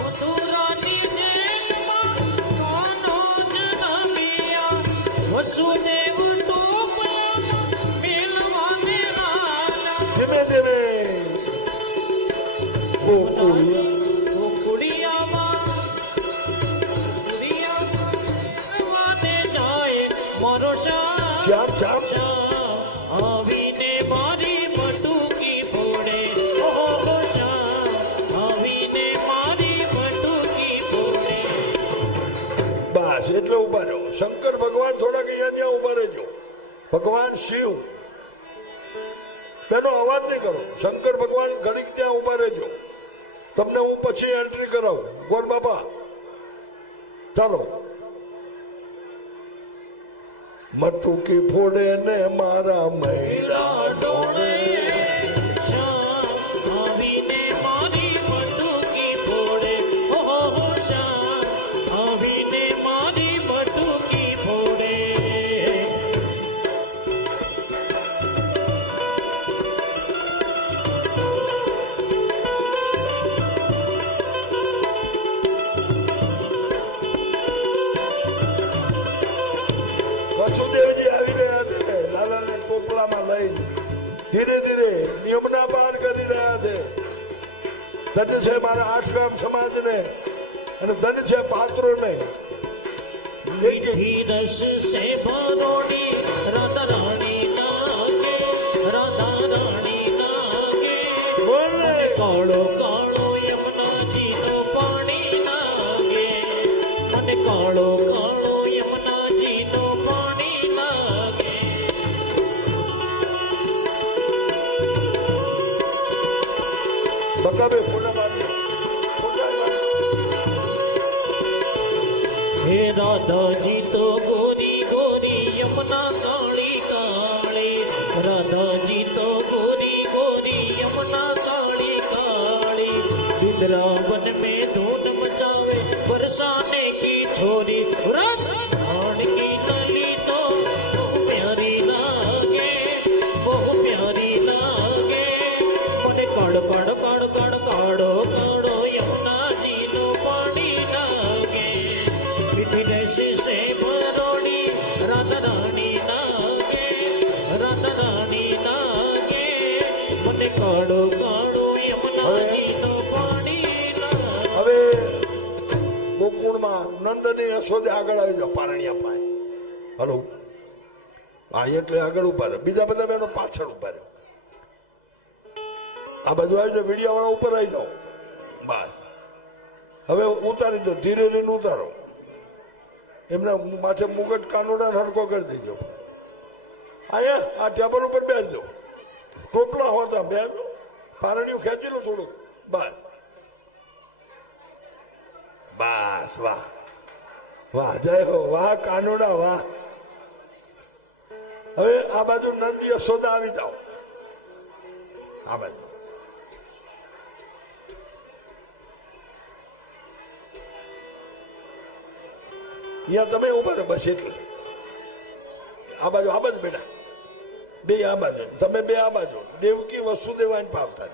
મથુરાની જેલમાં, કાનો જન્મ્યા વસુદેવ ટોપલામાં મેલવાને આલા. ધીમે ધીમે ગોકુળિયામાં વાને જાય મારો શ્યામ શ્યામ આવીને મારી બટુકી ફોડે. ઓહો શ્યામ આવીને મારી બટુકી ફોડે. બસ એટલે ઉભા રહો. શંકર ભગવાન થોડાક અહીંયા ત્યાં ઉભા રહેજો. ભગવાન શિવ બેનો અવાજ નહીં કરો. શંકર ભગવાન ઘડીક ત્યાં ઉભા રહેજો. તમને હું પછી એન્ટ્રી કરાવું. ગોર બાપા ચાલો. મટુકી ફોડે ને મારા મૈડા ડોળે. શ્યામ આવીને મારી બટુકી ફોડે. ઓહો શ્યામ આવીને મારી બટુકી ફોડે. વસુદેવજી આવી રહ્યા છે લાલાને ટોપલામાં લઈ. ધીરે ધીરે નિયમના પાર કરી રહ્યા છે. ધન્ય છે મારા આઠગામ સમાજને અને ધન્ય છે પાત્રોને. મીઠી રસ સે ભરોડી રાધા રાણી નાગે, રાધા રાણી નાગે. બોલે કાળો કાળો યમુનાજીનો પાણી નાગે, મને કાળો કાળો યમુનાજીનો પાણી નાગે. બકાબે ફોટા પાડી હે રાધાજી તો ગોરી ગોરી યમુના કાળી કાળી. રાધાજી તો ગોરી ગોરી યમુના કાળી काली वृंदावन में धूम मचावे बरसाने की छोरी राधान की नली तो बहु प्यारी लागे बहु प्यारी लागे મને કડ કડ કડ કડ કાળો કાળો યમુના જી નું પાણી લાગે મીઠી દેશી સે ભરોડી રાધા રાણી લાગે રાધા રાણી લાગે મને કાળો કાળો યમુના જી નું પાણી લાગે. હવે ગોકુળમાં નંદની યશોદે આગળ આવી જાઓ પારણિયા પાસે. હલો હા એટલે આગળ ઉભા રહે, બીજા બધા બહેનો પાછળ ઉભા રહે. આ બાજુ આવી જાઓ, વીડિયા વાળા ઉપર આવી જાઓ. બસ હવે ઉતારી દો, ધીરે ધીરે ઉતારો. એમના માથે મુગટ કાનોડા હરકો કરી દેજો. અહીંયા આ ટેબલ ઉપર બેસજો, ટોપલા હોતા બેસજો, પારણિયું ખેંચી લો થોડું. બસ બસ વાહ વાહ જય હો વાહ કાનોડા વાહ. હવે આ બાજુ નંદ યશોદા આવી જાઓ. આ બાજુ અહીંયા તમે ઉભા રહો બસ એટલે. આ બાજુ બેટા બે આ બાજુ, તમે બે આ બાજુ. દેવકી વસુદેવાને પાવતા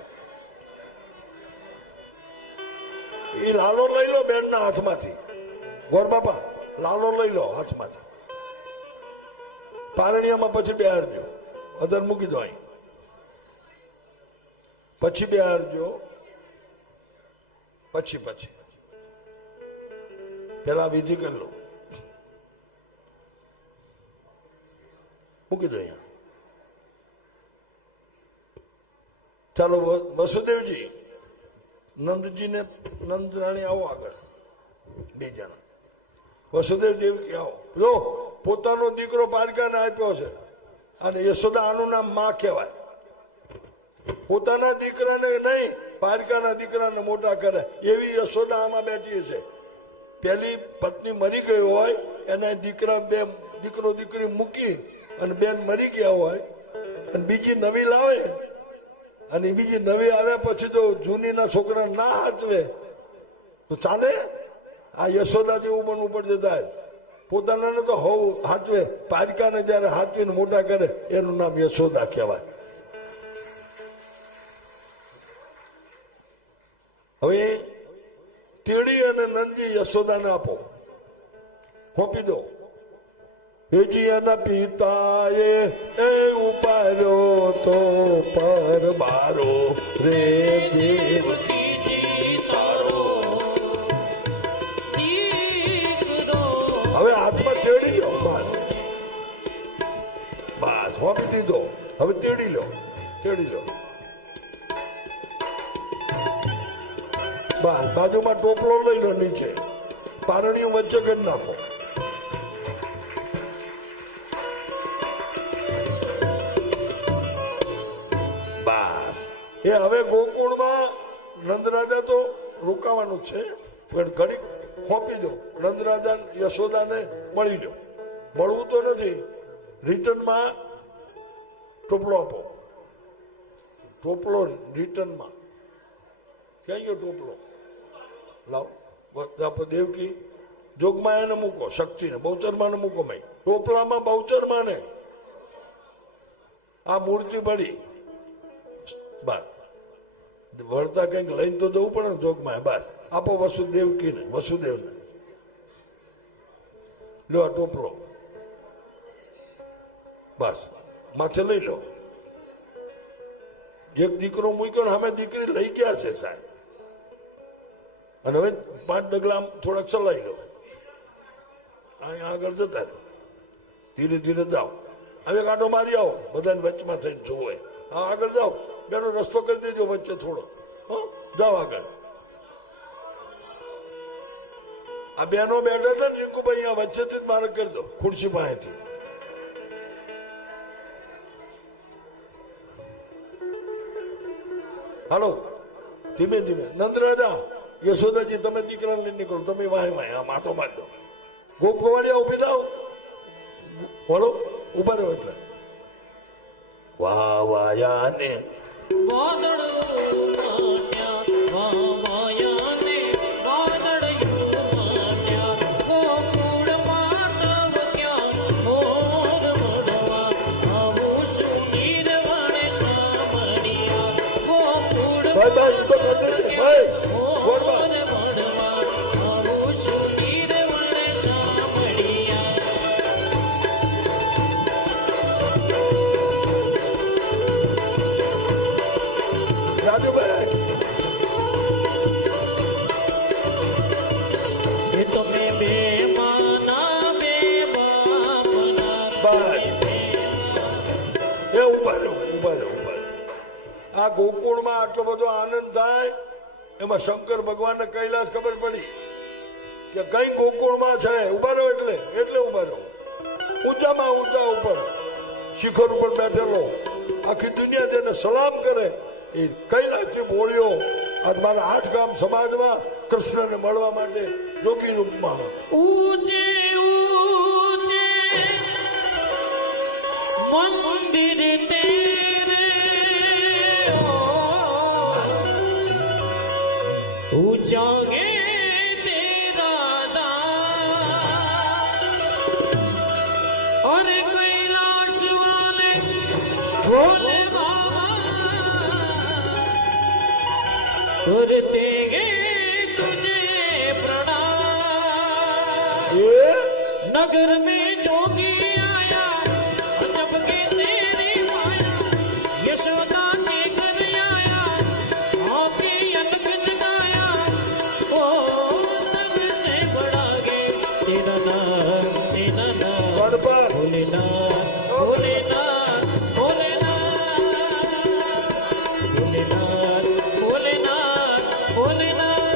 એ લાલો લઈ લો બેન ના હાથમાંથી. ગોર બાપા લાલો લઈ લો હાથમાંથી. પારણિયામાં પછી બે હારજો, અધર મૂકી દો અહીં. પછી બે હારજો, પછી પેલા વિધિ કરી લો, મૂકી દો અહીંયા. ચાલો વસુદેવજી, નંદજીને નંદ રાણી આવો આગળ. 2 જણા. વસુદેવ દેવકી આવો જો પોતાનો દીકરો પારકાને આપ્યો છે અને યશોદા આનું નામ માં કહેવાય. પોતાના દીકરાને નહીં પારકાના દીકરાને મોટા કરે એવી યશોદા આમાં બેઠી છે. પેલી પત્ની મરી ગઈ હોય એને દીકરો દીકરી મૂકી અને બેન મરી ગયા હોય અને બીજી નવી લાવે અને બીજી નવી આવ્યા પછી જો જૂનીના છોકરા ના હાચવે તો ચાલે? આ યશોદા જેવું બનવું પડશે સાહેબ. પોતાનાને તો હોવ હાચવે, પારકાને જયારે હાચવીને મોટા કરે એનું નામ યશોદા કહેવાય. હવે તીડી અને નંદજી યશોદાને આપો, સોંપી દો. હેજી એના પિતાએ એ ઉપાડ્યો તો પર બારો રે દેવ. હવે હાથમાં તેડી લો, બસ સોંપી દીધો. હવે તેડી લો. બસ બાજુમાં ટોપલો લઈ લો, નીચે પારણીયું વચ્ચે કરી નાખો. બસ એ હવે ગોકુળમાં નંદરાજા તો રોકાવાનું છે પણ ઘડીક ખોપી દો. નંદરાજા યશોદાને મળી લો. મળવું તો નથી, રિટર્નમાં ટોપલો આપો. ટોપલો રિટર્નમાં ક્યાં ગયો ટોપલો? લાવ આપો. દેવકી જોગમાં એને મૂકો, શક્તિને બહુચરમાં મૂકો. ભાઈ ટોપલામાં બહુચરમાં ને આ મૂર્તિ બળી. બસ વળતા કઈક લઈને તો જવું પડે ને જોગમાં. બસ આપો વસુદેવકીને, વસુદેવને લો આ ટોપલો. બસ માથે લઈ લો. એક દીકરો મૂક્યો ને અમે દીકરી લઈ ગયા છે સાહેબ. અને હવે 5 ડગલા થોડાક ચલાવી લો. અહીંયા આગળ જતા રહો, ધીરે ધીરે જાઓ. હવે કાંટો મારી આવો, બધાને વચમાં થઈને જોવે. હા આગળ જાઓ, બેનો રસ્તો કરી દેજો વચ્ચે થોડો. જાઓ આગળ. આ બેનો બેઠા હતા ને રીંકુભાઈ, અહીંયા વચ્ચેથી જ માર્ગ કરી દો, ખુરશી પાસેથી. હાલો ધીમે ધીમે. નંદરાજા યશોદાજી તમે દીકરાને લઈને નીકળો, તમે વાહે આમ આટો માર દો. ગોપ ગોવાળિયા ઉભી થાવ, બોલો ઉભા રહ્યો. એટલે વાહ વાયાને આ ગોકુળમાં આટલો બધો આનંદ થાય એમાં શંકર ભગવાનને કૈલાસ ખબર પડી કે કઈ ગોકુળમાં છે. ઉભા રહો એટલે ઉભા રહો. ઊંચામાં ઊંચા ઉપર શિખર ઉપર બેઠેલો આખી દુનિયા જેને સલામ કરે એ કૈલાસથી બોલ્યો આજ મારા 8 ગામ સમાજમાં કૃષ્ણને મળવા માટે યોગી રૂપમાં ઊંચે ઊંચે મંદિર ऊंचागे तेरा दास और कैलाश वाले भोले बाबा करते गे तुझे प्रणाम. नगर में जोगी आया जब के तेरी माया यशोदा के घर आया आपकी अनक भोलेनाथ भोलेनाथ भोलेनाथ भोलेनाथ भोलेनाथ भोलेनाथ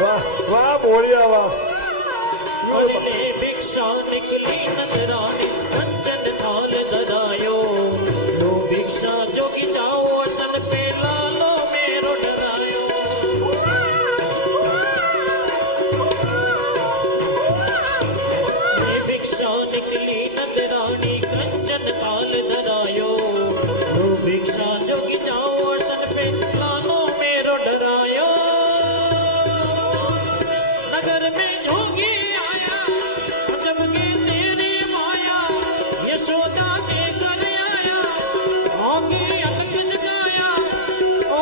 વાહ વાહ બોળિયા વાહ અને ભિક્ષા નીકળી નજરાણી કંચન થાલ ધરાયો લો ભિક્ષા જોગી જાઓ સન પે લાલો મેરો ડરાયો ને ભિક્ષા નીકળી નજરાણી કંચન થાલ ધરાયો લો ભિક્ષા જોગી જાઓ સન પે લાલો મેરો ડરાયો नगर में जोगी आया अजब की तेरी माया यशोदा के घर आया आगे अलग जगाया ओ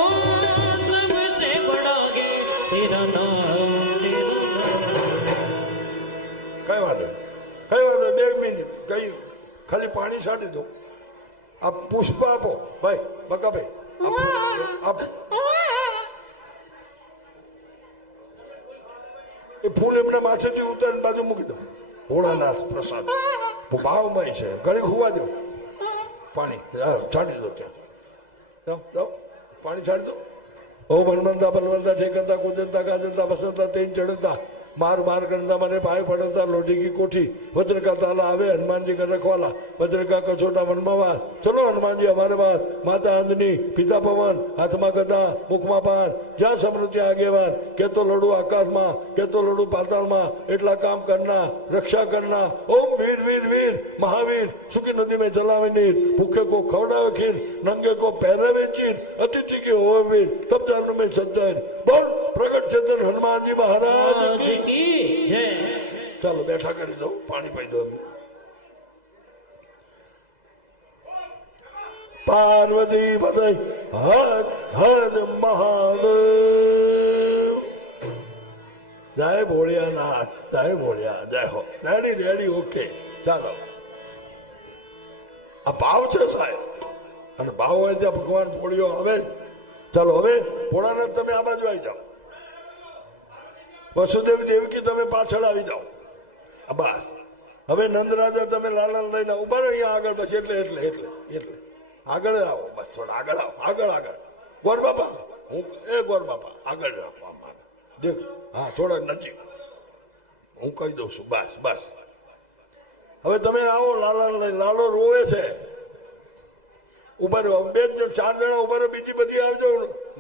सबसे बड़ा है तेरा नाम કઈ વાંધો કઈ વાંધો 2 મિનિટ કઈ ખાલી પાણી છાંટી દો આ પુષ્પ આપો ભાઈ બકાભાઈ આપો એ ફૂલ એમના માથેથી ઉતારીને બાજુ મૂકી દો ભોળાનાથ પ્રસાદ ભાવમય છે ઘડી ખુવા દો પાણી છાંટી દો ત્યાં જાઓ પાણી છાંટી દો ઓ મનમંતા બલવંતા ઠેકંતા કુદંતા ગાજંતા વસંતા તેન ચડતા मार मार करता मैंने पाए पड़ता लोटी की कोठी वज्र का ताला आवे हनुमान जी का रखवाला वज्र का कछोटा वनमावास चलो हनुमान जी हमारे पास माता अंजनी पिता पवन हाथमा गदा मुखमा पान ज्યાં સમૃદ્ધિ આગેવાન કે તો લડું આકાશમાં કે તો લડું પાતાળમાં એટલા કામ કરના રક્ષા કરના ઓમ વીર વીર વીર મહાવીર સુખી નદી में चलावे नीर भूखे को खवड़ावे खीर नंगे को पहरावे चीर अतिथि के होवे वीर तब जन्म में सज्जन बोल प्रगट चेतन हनुमान जी महाराज की जय ચાલો બેઠા કરી દો પાણી પાઈ દો પાર્વતી પદય હર હર મહાદેવ જય ભોળિયાનાથ જય ભોળિયા જય હો રેડી રેડી ઓકે ચાલો આ ભાવ છે સાહેબ અને ભાવ હોય ત્યાં ભગવાન ભોળિયો આવે ચાલો હવે ભોળાનાથ તમે આ બાજુ આવી જાઓ વસુદેવ દેવકી તમે પાછળ આવી જાઓ બસ હવે નંદરાજા તમે લાલા લઈને ઉભા રહો અહીંયા આગળ બસ એટલે એટલે એટલે એટલે આગળ આવો બસ થોડા આગળ આવો આગળ આગળ ગોર બાપા હું ગોર બાપા આગળ રાખવા માંગે દેખ હા થોડા નજીક હું કહી દઉં છું બસ બસ હવે તમે આવો લાલા લઈને લાલો રોવે છે ઉભા રહો 2 4 જણા ઉભા રહો બીજી બધી આવજો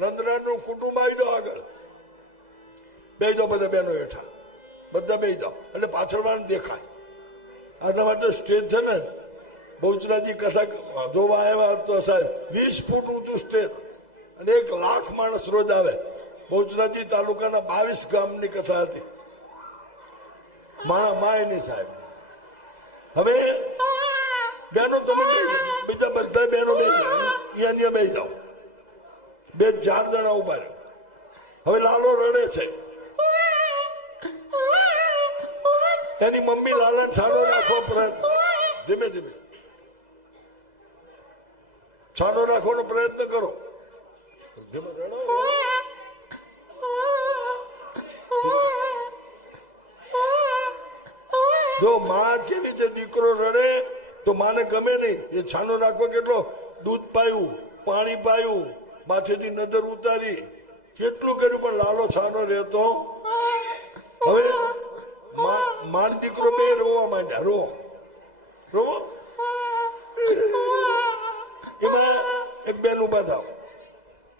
નંદરાજનું કુટુંબ આવી જાઓ આગળ બે જાઓ બધા બહેનો હેઠા બધા બે જાઓ એટલે પાછળ વાળા દેખાય આના માટે સ્ટેજ છે ને બહુચરાજી કથા જોવા આવ્યા તો સાહેબ 20 ફૂટ ઊંચું સ્ટેજ અને 1 લાખ માણસ રોજ આવે બહુચરાજી તાલુકાના 22 ગામની કથા હતી માણા માયની સાહેબ હવે બહેનો તમે બીજા બધા બહેનો બે અહીંયા બે જાઓ 2-4 જણા ઉભા રહે હવે લાલો રડે છે એની મમ્મી લાલન છાનો રાખવા પ્રયત્ન ધીમે ધીમે છાનો રાખવાનો પ્રયત્ન કરો ધીમે રડો જો માં કેવી છે દીકરો રડે તો માને ગમે નહીં એ છાનો રાખવા કેટલો દૂધ પાયું પાણી પાયું માથેથી નજર ઉતારી કેટલું કર્યું પણ લાલો છાનો રહેતો હવે માર દીકરો બે રોવા માંડ્યા રો રો એમાં એક બેન ઉભા થાવ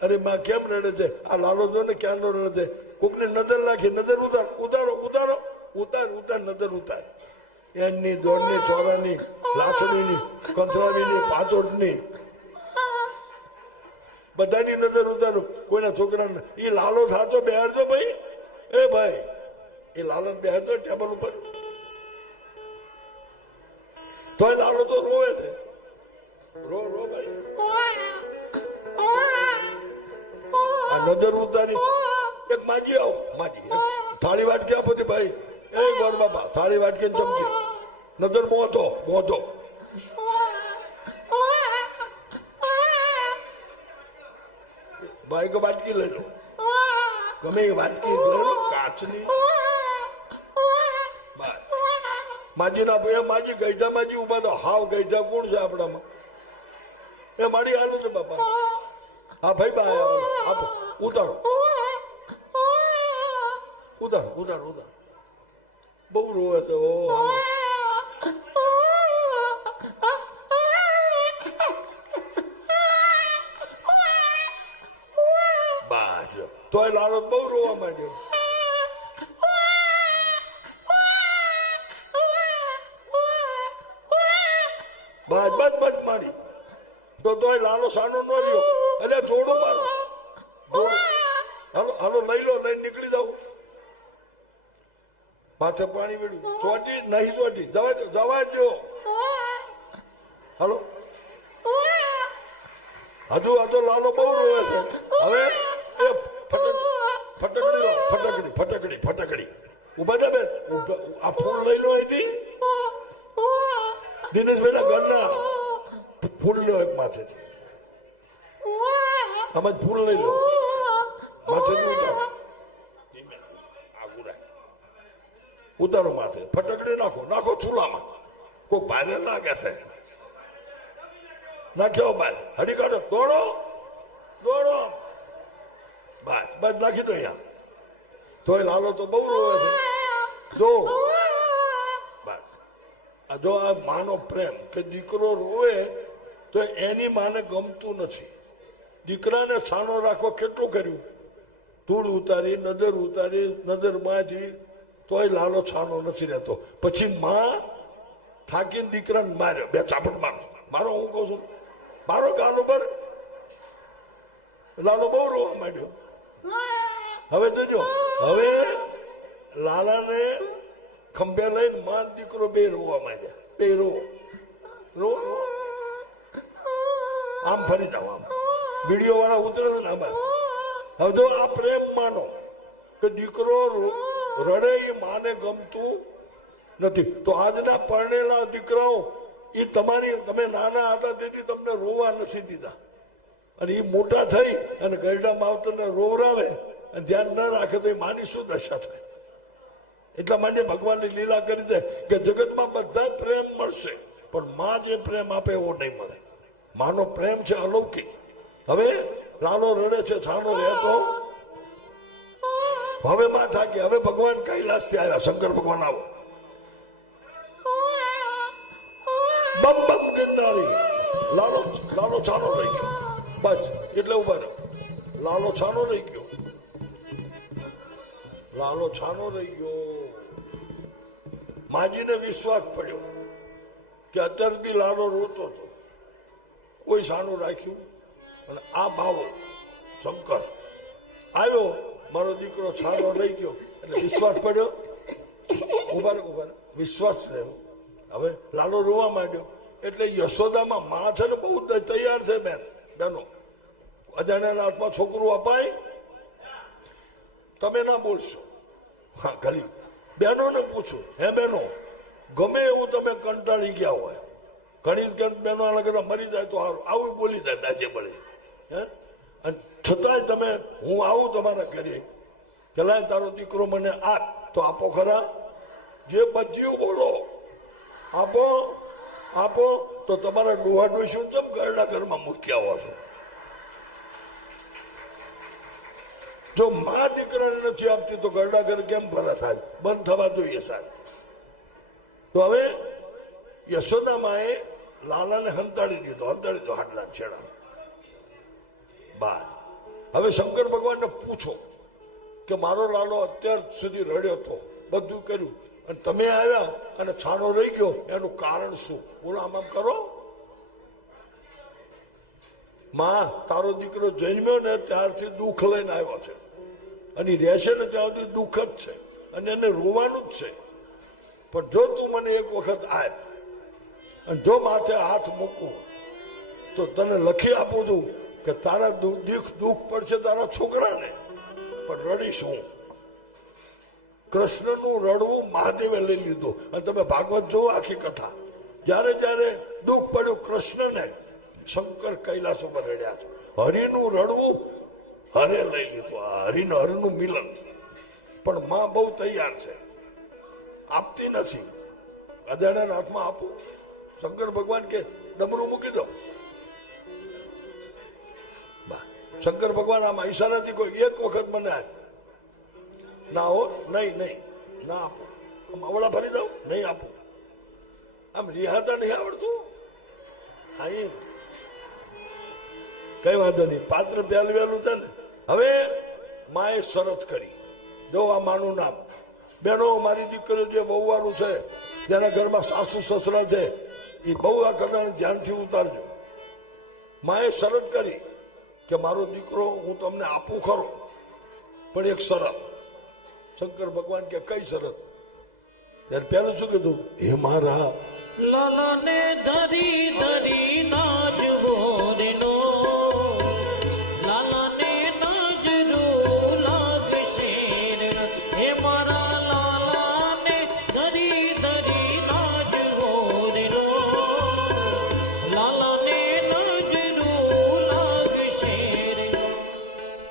અરે માં કેમ રડે છે આ લાલો જો ને ક્યાંનો રડે છે કોકને નજર નાખી નજર ઉતાર ઉતારો ઉતારો ઉતાર ઉતાર નજર ઉતાર એની દોડની ચોરાની લાછડીની કંથરાવીની પાતોડની બધાની નજર ઉતારો કોઈના છોકરાને એ લાલો થાતો બેહાડજો ભાઈ એ ભાઈ એ લાલન બેહાડજો ટેબલ ઉપર તો એ લાલો તો રોવે છે રો રો ભાઈ આ નજર ઉતારી એક માજી આવો માજી થાળી વાટકી આપો તે ભાઈ એ ગોર બાપા થાળી વાટકી ચમચી નજર મોતો મોતો ભાઈ કો વાટકી લઈ લો ગમે એ વાટકી લઈ લો કાચની માજી ના ભાઈ માજી ગઈઢા માજી ઉભા તો હાવ ગઈઢા કોણ છે આપણામાં એ મારી હાલ છે બાપા હા ભાઈ બા આપો ઉતારો ઉધાર ઉધાર ઉધાર બહુ રોવે છે ઓ બસ તોય લાલો બહુ રોવા માંડ્યો બસ બસ બસ મારી તોય લાલો સાનો ન રહ્યો એટલે જોડું મારો હાલો હાલો લઈ લો લઈને નીકળી જાવ માથે પાણી વેડું ચોટી નહીં ચોટી જવા દો હાલો હજુ આ તો લાલો બહુ રોવે છે હવે ફટકડી ફટકડી ફટકડી ફટકડી ઉભા છે બેન આ ફૂલ લઈ લો અહીંથી દિનેશભાઈ ના ઘરના ફૂલ લો એક માથેથી આમાં જ ફૂલ લઈ લો માથે ઉતારો માથે ફટકડી નાખો નાખો ચૂલામાં કોઈ ભારે લાગે છે નાખ્યો બાર હડી કાઢો દોડો દોડો બસ બસ નાખી દો અહીંયા તોય લાલો તો બહુ રોવે છે જો બસ આ જો આ માનો પ્રેમ કે દીકરો રોવે તો એની માને ગમતું નથી દીકરાને છાનો રાખો કેટલું કર્યું ધૂળ ઉતારી નજર માંથી તોય લાલો છાનો નથી રહેતો પછી માં થાકીને દીકરાને માર્યો બે ચાપટ મારો હું કહું છું મારો ગાલો પર લાલો બહુ રોવા માંડ્યો હવે જોજો હવે લાલાને ખંભે લઈને માં દીકરો બે રોવા માંડ્યા બે રો આમ ફરી જાવ આમ વિડીયો વાળા ઉતરે છે ને આમાં હવે જો આ પ્રેમ માનો કે દીકરો રડે એ માને ગમતું નથી તો આજના પરણેલા દીકરાઓ એ તમે નાના હતા તેથી તમને રોવા નથી દીધા અને એ મોટા થઈ અને ગરડા માવતરને રોવરાવે અને ધ્યાન ન રાખે તો એ માની શું દશા થાય એટલા માટે ભગવાનની લીલા કરી છે કે જગતમાં બધા પ્રેમ મળશે પણ માં જે પ્રેમ આપે એવો નહીં મળે માનો પ્રેમ છે અલૌકિક હવે લાલો રડે છે છાનો રહેતો હવે માં થાકી હવે ભગવાન કૈલાસ થી આવ્યા શંકર ભગવાન આવો બમ બમ ગિરનારી લાલો છાનો રહી ગયો બસ એટલે ઉભા રહ્યો લાલો છાનો રહી ગયો માજીને વિશ્વાસ પડ્યો કે અત્યારથી લાલો રોતો હતો કોઈ સાનું રાખ્યું અને આ ભાવો શંકર આવ્યો મારો દીકરો છાનો રહી ગયો એટલે વિશ્વાસ પડ્યો ઉભા વિશ્વાસ રહ્યો હવે લાલો રોવા માંડ્યો એટલે યશોદામાં માં છે ને બહુ તૈયાર છે બેનો અજાણ્યાના હાથમાં છોકરું અપાય તમે ના બોલશો હા ખાલી બહેનોને પૂછો હે બહેનો ગમે એવું તમે કંટાળી ગયા હોય ઘણી બહેનો આના કરતા મરી જાય તો સારું આવું બોલી જાય દાજે બળે હે અને છતાંય તમે હું આવું તમારા ઘરે પેલા તારો દીકરો મને આપ તો આપો ખરા જે બચ્યું બોલો આપો તો તમારા ડોહા ડોસ્યું કેમ ઘરના ઘરમાં મૂક્યા હો છો જો માં દીકરાને નથી આપતી તો ઘરના ઘર કેમ ભલા થાય બંધ થવા જોઈએ સાહેબ તો હવે યશોદા માએ લાલાને હંતાડી દીધો હાડલા છેડા બાર હવે શંકર ભગવાનને પૂછો કે મારો લાલો અત્યાર સુધી રડ્યો હતો બધું કર્યું અને તમે આવ્યા અને છાનો રહી ગયો એનું કારણ શું બોલો આમ કરો માં તારો દીકરો જન્મ્યો ને ત્યારથી દુઃખ લઈને આવ્યો છે અને રહેશે ને ત્યાં સુધી દુઃખ જ છે અને એને રોવાનું જ છે પણ જો તું મને એક વખત આપ અને જો માથે હાથ મૂકું તો તને લખી આપું છું કે તારા દુઃખ પડશે તારા છોકરાને પણ રડીશ હું કૃષ્ણનું રડવું મહાદેવે લઈ લીધું અને તમે ભાગવત જોવો આખી કથા જયારે દુઃખ પડ્યું કૃષ્ણને શંકર કૈલાસ ઉપર રડ્યા છે હરિનું રડવું હરે લઈ લીધું હરિનું મિલન પણ માં બહુ તૈયાર છે આપતી નથી અજાણ્યાના હાથમાં આપું શંકર ભગવાન કે ડમરું મૂકી દો શંકર ભગવાન આમાં ઈશારાથી કોઈ એક વખત મને ના હો, નહીં નહીં, ના આપું. આમ અવળા ભરી દઉં, નહીં આપું. આમ રિહાતા નહીં આવડતું. હા, કઈ વાંધો નહીં, પાત્ર પ્યાલું વહેલું છે ને. હવે માએ શરત કરી, જો આ માનું નામ. બેનો, મારી દીકરીઓ જે વહુવારું છે, જેના ઘરમાં સાસુ સસરા છે, એ બહુ આ કદાચ ધ્યાનથી ઉતારજો. માએ શરત કરી કે મારો દીકરો હું તમને આપું ખરો, પણ એક શરત. શંકર ભગવાન કે કઈ શરત? ત્યારે પેલું શું કીધું? હે મારા લાલાને ધરી ધરી નાચવો રેનો, લાલાને નાચરું લાગશે રે. હે મારા લાલાને ધરી ધરી નાચવો રેનો, લાલાને નાચરું લાગશે રે.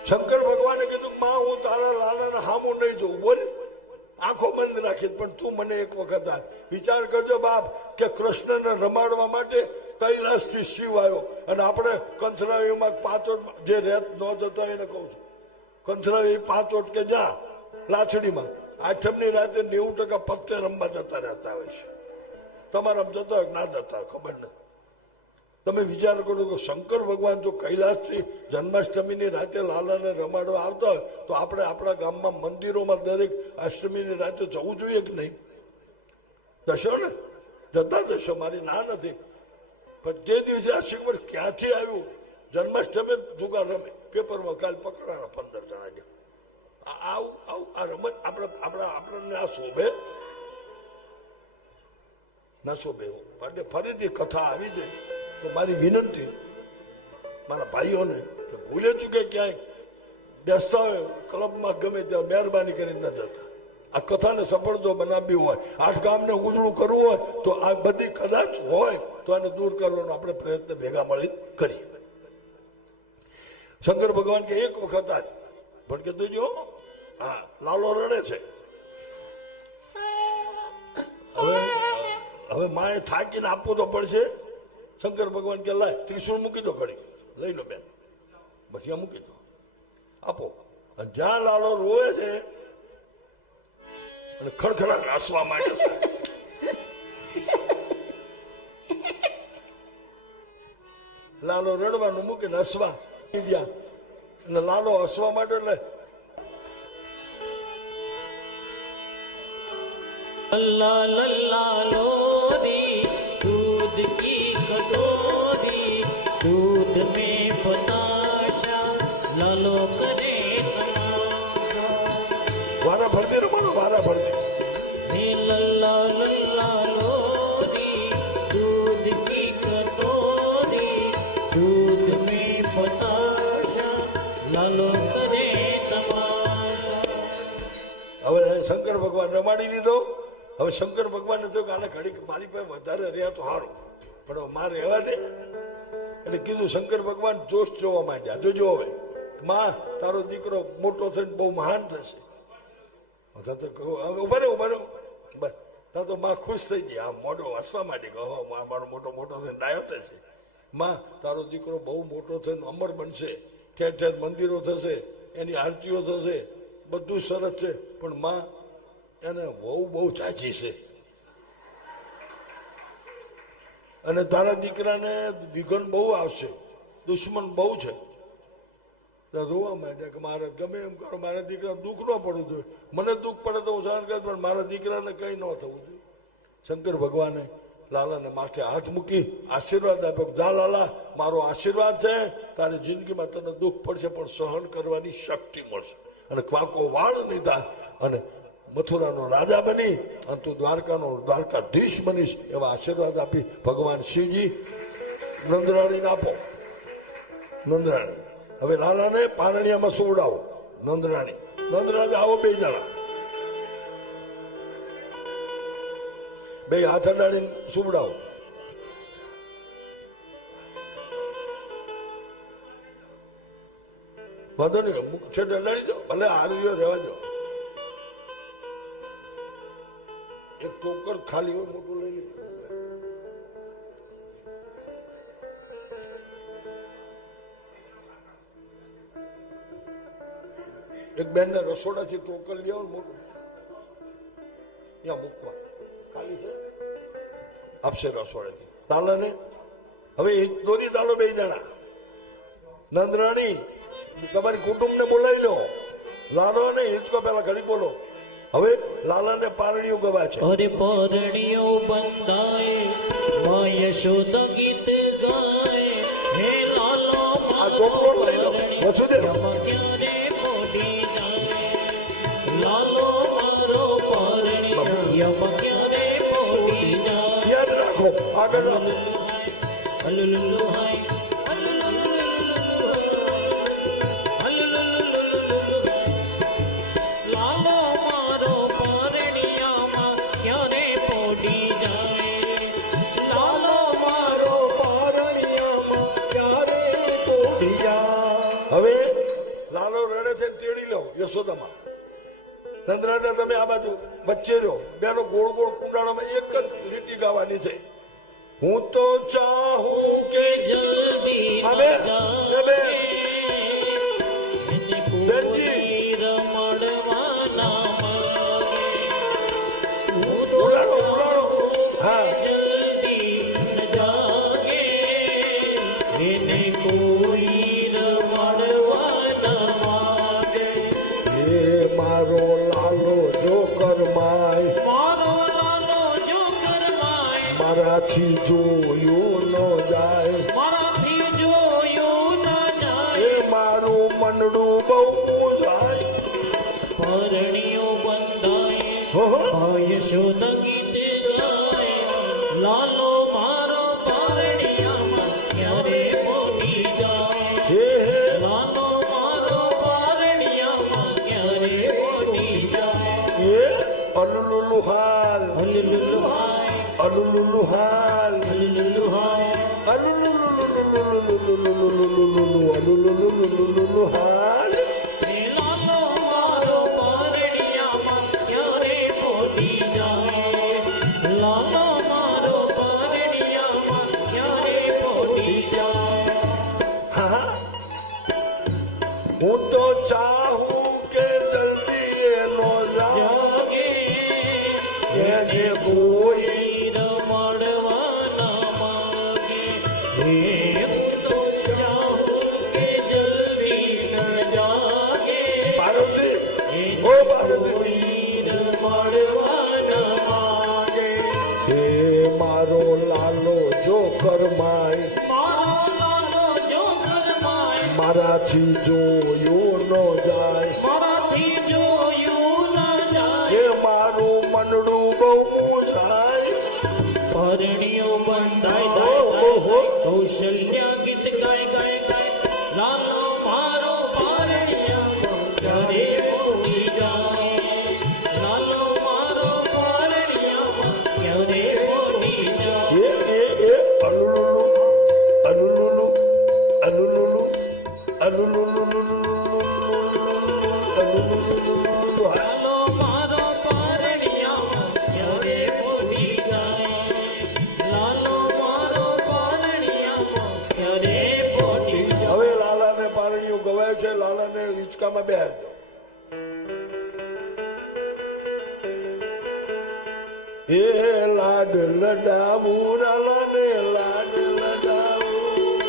શંકર ભગવાને કીધું, માં હું તારા લાલાના હામું નહીં જોઉં. બોલ, આંખો બંધ રાખી, પણ તું મને એક વખત આ વિચાર કરજો બાપ, કે કૃષ્ણને રમાડવા માટે કૈલાસથી શિવ આવ્યો, અને આપણે કંથરાવીમાં પાંચોટ જે રેત ન જતા એને કહું છું, કંથરાવી પાંચોટ કે જ્યાં લાછડીમાં આઠમની રાતે 90% પત્તે રમવા જતા રહેતા હોય છે. તમારા જતા હોય ના જતા હોય ખબર નથી. તમે વિચાર કરો કે શંકર ભગવાન જો કૈલાસથી જન્માષ્ટમીની રાતે લાલાને રમાડવા આવતા હોય, તો આપણે આપણા ગામમાં મંદિરોમાં દરેક અષ્ટમીની રાતે જવું જોઈએ કે નહીં? જશો ને? જતા જશો, મારી ના નથી. પણ તે દિવસે આ શિવર ક્યાંથી આવ્યું? જન્માષ્ટમી જુગાર રમે, પેપરમાં કાલ પકડાણા 15 જણા ગયા. આવું આવું આ રમત આપણને આ શોભે ના શોભે? એટલે ફરીથી કથા આવી જાય તો મારી વિનંતી મારા ભાઈઓને કે ભૂલે ચૂકે ક્યાંય બેસતા હોય ક્લબમાં ગમે ત્યાં મહેરબાની કરીને ન જતા. આ કથાને સફળ જો બનાવવી હોય, 8 ગામને ઉજળું કરવું હોય, તો આ બધી કદાચ હોય તો આને દૂર કરવાનો આપણે પ્રયત્ન ભેગા મળી કરીએ. શંકર ભગવાન કે એક વખત આજ પણ કે જો હા લાલો રડે છે. હવે માએ થાકીને આપવું તો પડશે. શંકર ભગવાન કે લાય ત્રિશુળ મૂકી દો, ઘડી લઈ લો બેન, બસ ત્યાં મૂકી દો, આપો. અને જ્યાં લાલો રોવે છે અને ખડખડા નાસવા માંડે છે, લાલો રડવાનું મૂકીને હસવા ગયા, અને લાલો હસવા માંડે એટલે लल्ला लल्ला लोरी दूध की कटोरी, दूध में बताशा लालो करे तमाशा. વારા ફરતી રમવાનું, વારા ફરતી. हे लल्ला लल्ला लोरी दूध की कटोरी, दूध में बताशा लालो करे तमाशा. હવે શંકર ભગવાન રમાડી લીધો. હવે શંકર ભગવાનને થયું કે આને ઘડીક મારી પાસે વધારે રહ્યા તો સારું, પણ હવે મારે રહેવા દે. એટલે કીધું, શંકર ભગવાન જોશ જોવા માંડ્યા. જોજો હવે માં તારો દીકરો મોટો થઈને બહુ મહાન થશે. ઉભા રહ્યો બસ. તા તો માં ખુશ થઈ ગઈ, આમ મોઢો હસવા માંડી કે મારો મોટો થઈને ડાયો થશે. માં તારો દીકરો બહુ મોટો થઈને અમર બનશે, ઠેર ઠેર મંદિરો થશે, એની આરતીઓ થશે, બધું સરસ છે. પણ માં એને બહુ ચાચી છે, અને તારા દીકરાને વિઘન બહુ આવશે, દુશ્મન બહુ છે. રોવા માંડ્યા કે મારે ગમે એમ કરો, મારા દીકરા દુઃખ ન પડવું જોઈએ. મને દુઃખ પડે તો હું સહન કરું, પણ મારા દીકરાને કઈ ન થવું જોઈએ. શંકર ભગવાને લાલાને માથે હાથ મૂકી આશીર્વાદ આપ્યો. જા લાલા, મારો આશીર્વાદ છે, તારી જિંદગીમાં તને દુઃખ પડશે પણ સહન કરવાની શક્તિ મળશે, અને ક્વાકો વાળ નહીં થાય, અને મથુરાનો રાજા બની અને તું દ્વારકાધીશ બનીશ, એવા આશીર્વાદ આપી ભગવાન શિવજી નંદરાણીને આપો. નંદરાણી હવે લાલાને પારણિયામાં સુવડાવો. નંદરાણી આવો, 2 જણા, 2 હાથ અડાડીને સુવડાવો. વાંધો નહીં, છેટ અડાડી દો, ભલે હારું રહેવા દો. એક ટોકર ખાલી હોય મોટું લઈ લે. એક બેન ને રસોડાથી ટોકર લેવો ને મોટું ત્યાં મૂકવા ખાલી છે આપશે રસોડાથી તાલાને હવે દોરી ચાલો બે જણા નંદરાણી તમારી કુટુંબને બોલાવી લો લાલો ને હિંચકો પેલા ઘડી બોલો હવે લાલાને પારણીઓ ગવા છે અરે પરણીઓ બંધાય માં યશોદા ગીત ગાય હે લાલો આ ચોપડો લઈ લો વસુદેવ ક્યારે મોડી જાય લાલો મારો પરણીઓ યમ ક્યારે મોડી જાય યાદ રાખો આગળ રાખો હલ્લુલ્લુ હાય લાલો મારો પરણિયામાં ક્યારે મોડી જાય લાલો મારો પરણિયામાં ક્યારે મોડી જાય હવે લાલો રડે છે ને તેડી લો યશોદામાં નંદરાજા તમે આ બાજુ વચ્ચે રહ્યો બેનો ગોળ ગોળ કુંડાળામાં એક જ લીટી ગાવાની છે હું તો ચાહું કે જલ્દી હવે ન એ બે જાય રમડવાના ઉડાડો ઉડાડો હા જલ્દી ન જાગે એને કોઈ રમડવાના માગે હે મારો લાલો જોકર માય મારો લાલો જો કરમાય મારાથી જોયું ન જાય મારાથી જોયું ના જાય હે મારું મનડું બહુ જાય પરણીઓ બંધાય હો હો. યશોદા ગીત ગાય લાલો મારો પરણિયામાં ક્યારે મોડી જાય હે હે લાલો મારો પરણિયામાં ક્યારે મોડી જાય એ અલુલુલુ હાલ હલ્લુલ્લુ હાય અલુલુલુ હાલ હલ્લુલ્લુ હાય અલુલુલુલુ હાલ હે લાલો મારો પરણિયામાં ક્યારે મોડી જાય લાલો મારો પરણિયામાં ક્યારે મોડી જાય હા હું તો ચાહું કે જલ્દી એનો જાગે એને કોઈ રમડવાના માગે હે હું તો ચાહું કે જલ્દી ન જાગે પાર્વતી ઓ પાર્વતી રમડવાના માગે હે મારો લાલો જોકર માય મારો લાલો જો શરમાય મારાથી જોયું ન જાય મારાથી જોયું ના જાય હે મારું મનડું બહુ મૂંઝાય પરણીઓ બંધાય ઓહો. દાય કૌશલ્ય ગીત ગાય ગાય ગાય લાલો મારો પરણિયામાં ક્યારે મોડી જાય લાલો મારો પરણિયામાં ક્યારે મોડી જાય એ અલુલુલુ અલુલુલુ અલુલુલુ અલુલુલુ લાલો મારો પરણિયામાં ક્યારે મોડી જાય લાલો મારો પરણિયામાં ક્યારે મોડી જાય હવે લાલાને પારણીઓ ગવાય છે લાલાને હિંચકામાં બેહાર દો એ લાડ લડાવું લાલાને લાડ લડાવું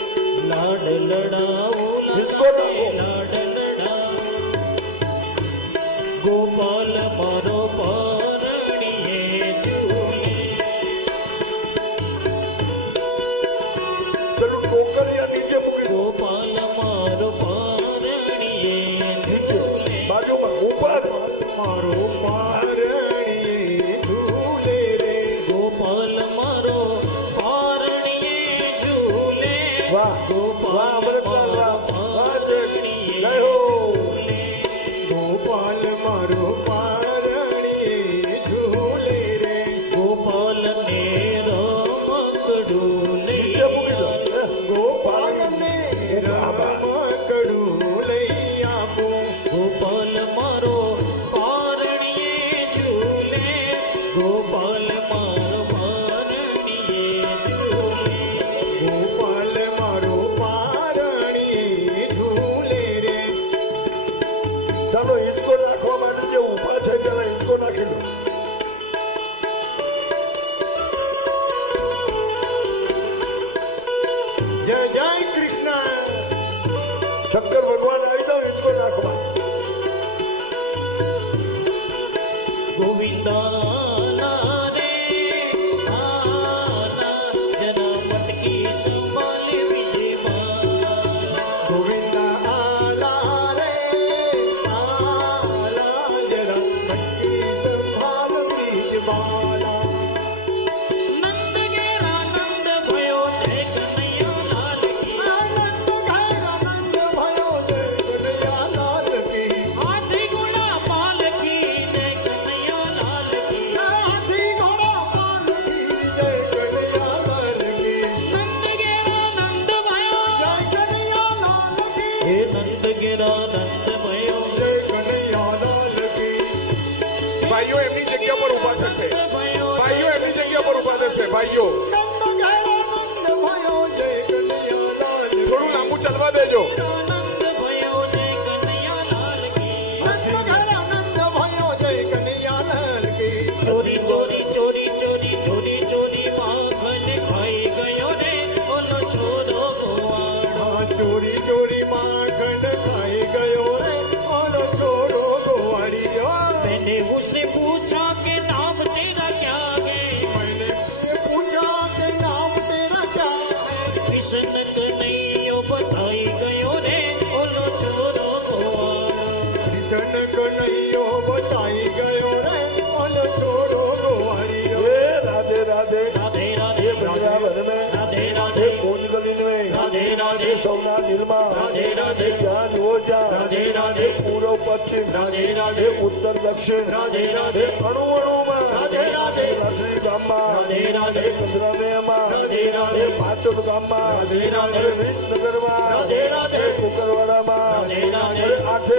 લાડ લડાવું હિંચકો નાખો. લાડ લડાવું ગોપાલ મારો પરણીએ ઝૂલે પેલું ટોકરિયા નીચે મૂકી દો ગોપાલ મારો પરણીએ ઝૂલે બાજુમાં ઉપર મારો પરણીએ ઝૂલે રે ગોપાલ મારો પરણીએ ઝૂલે વાહ વાહ ગોપાલ અમૃતલાલ વાહ ગોવિંદા રે આલા જરા મટકી સંભાળી વિજયમાલા ગોવિંદા આલા રે આલા જરા મટકી સંભાળ બીજમાલા નંદ ઘેરા નંદ ભયો જય કનૈયા લાલ કી આનંદ ઘેરાનંદ ભયો જય કનૈયા લાલ કી હાથી ઘોડા પાલકી જય કનૈયા લાલ કી હાથી ઘોડા પાલકી જય કનૈયા લાલ કી નંદ ઘેરા નંદ ભયો જય કનૈયા લાલ કી હે નંદ ઘેરા નંદ ભયો જય કનૈયા લાલ કી ભાઈઓ એમની જગ્યા પર ઉભા થશે ભયો ભાઈઓ એમની જગ્યા પર ઉભા થશે ભાઈઓ નંદ ઘેરાનંદ ભયો જય કનૈયા લાલ કી થોડું લાંબુ ચાલવા દેજો નંદ ભયો જય કનૈયા લાલ કી નંદ ઘેરાનંદ ભયો જય કનૈયા લાલ કી ચોરી ચોરી ચોરી ચોરી ચોરી ચોરી માખણ ખાઈ ગયો રે ઓલો છોરો ગોવાળો આ ચોરી ચોરી માખણ ખાઈ ગયો રે ઓલો છોડો ગોવાળિયો मैंने उसे पूछा कि नाम तेरा क्या है मैंने ये पूछा कि नाम तेरा क्या है कृष्ण कन्हैया बताई गयो रे ओलो छोरो गोवाळो कृष्ण कन्हैयो बताई गयो रे ओलो छोड़ो गवाड़ियो એ રાધે રાધે राधे એ राधे બદ્રાવન में राधे એ राधे કોનગલીન में राधे राधे એ સૌના દિલમાં રાધે રાધે જ્યાં જુઓ ત્યાં રાધે રાધે પૂર્વ પશ્ચિમ રાધે રાધે એ ઉત્તર દક્ષિણ રાધે રાધે એ અણુ અણુમાં રાધે રાધે લાસરી ગામમાં રાધે રાધે એ ગંધરાલયમાં રાધે રાધે એ પાંચોદ ગામમાં રાધે રાધે એ વિસનગરમાં રાધે રાધે એ કુકરવાડામાં રાધે રાધે એ આઠે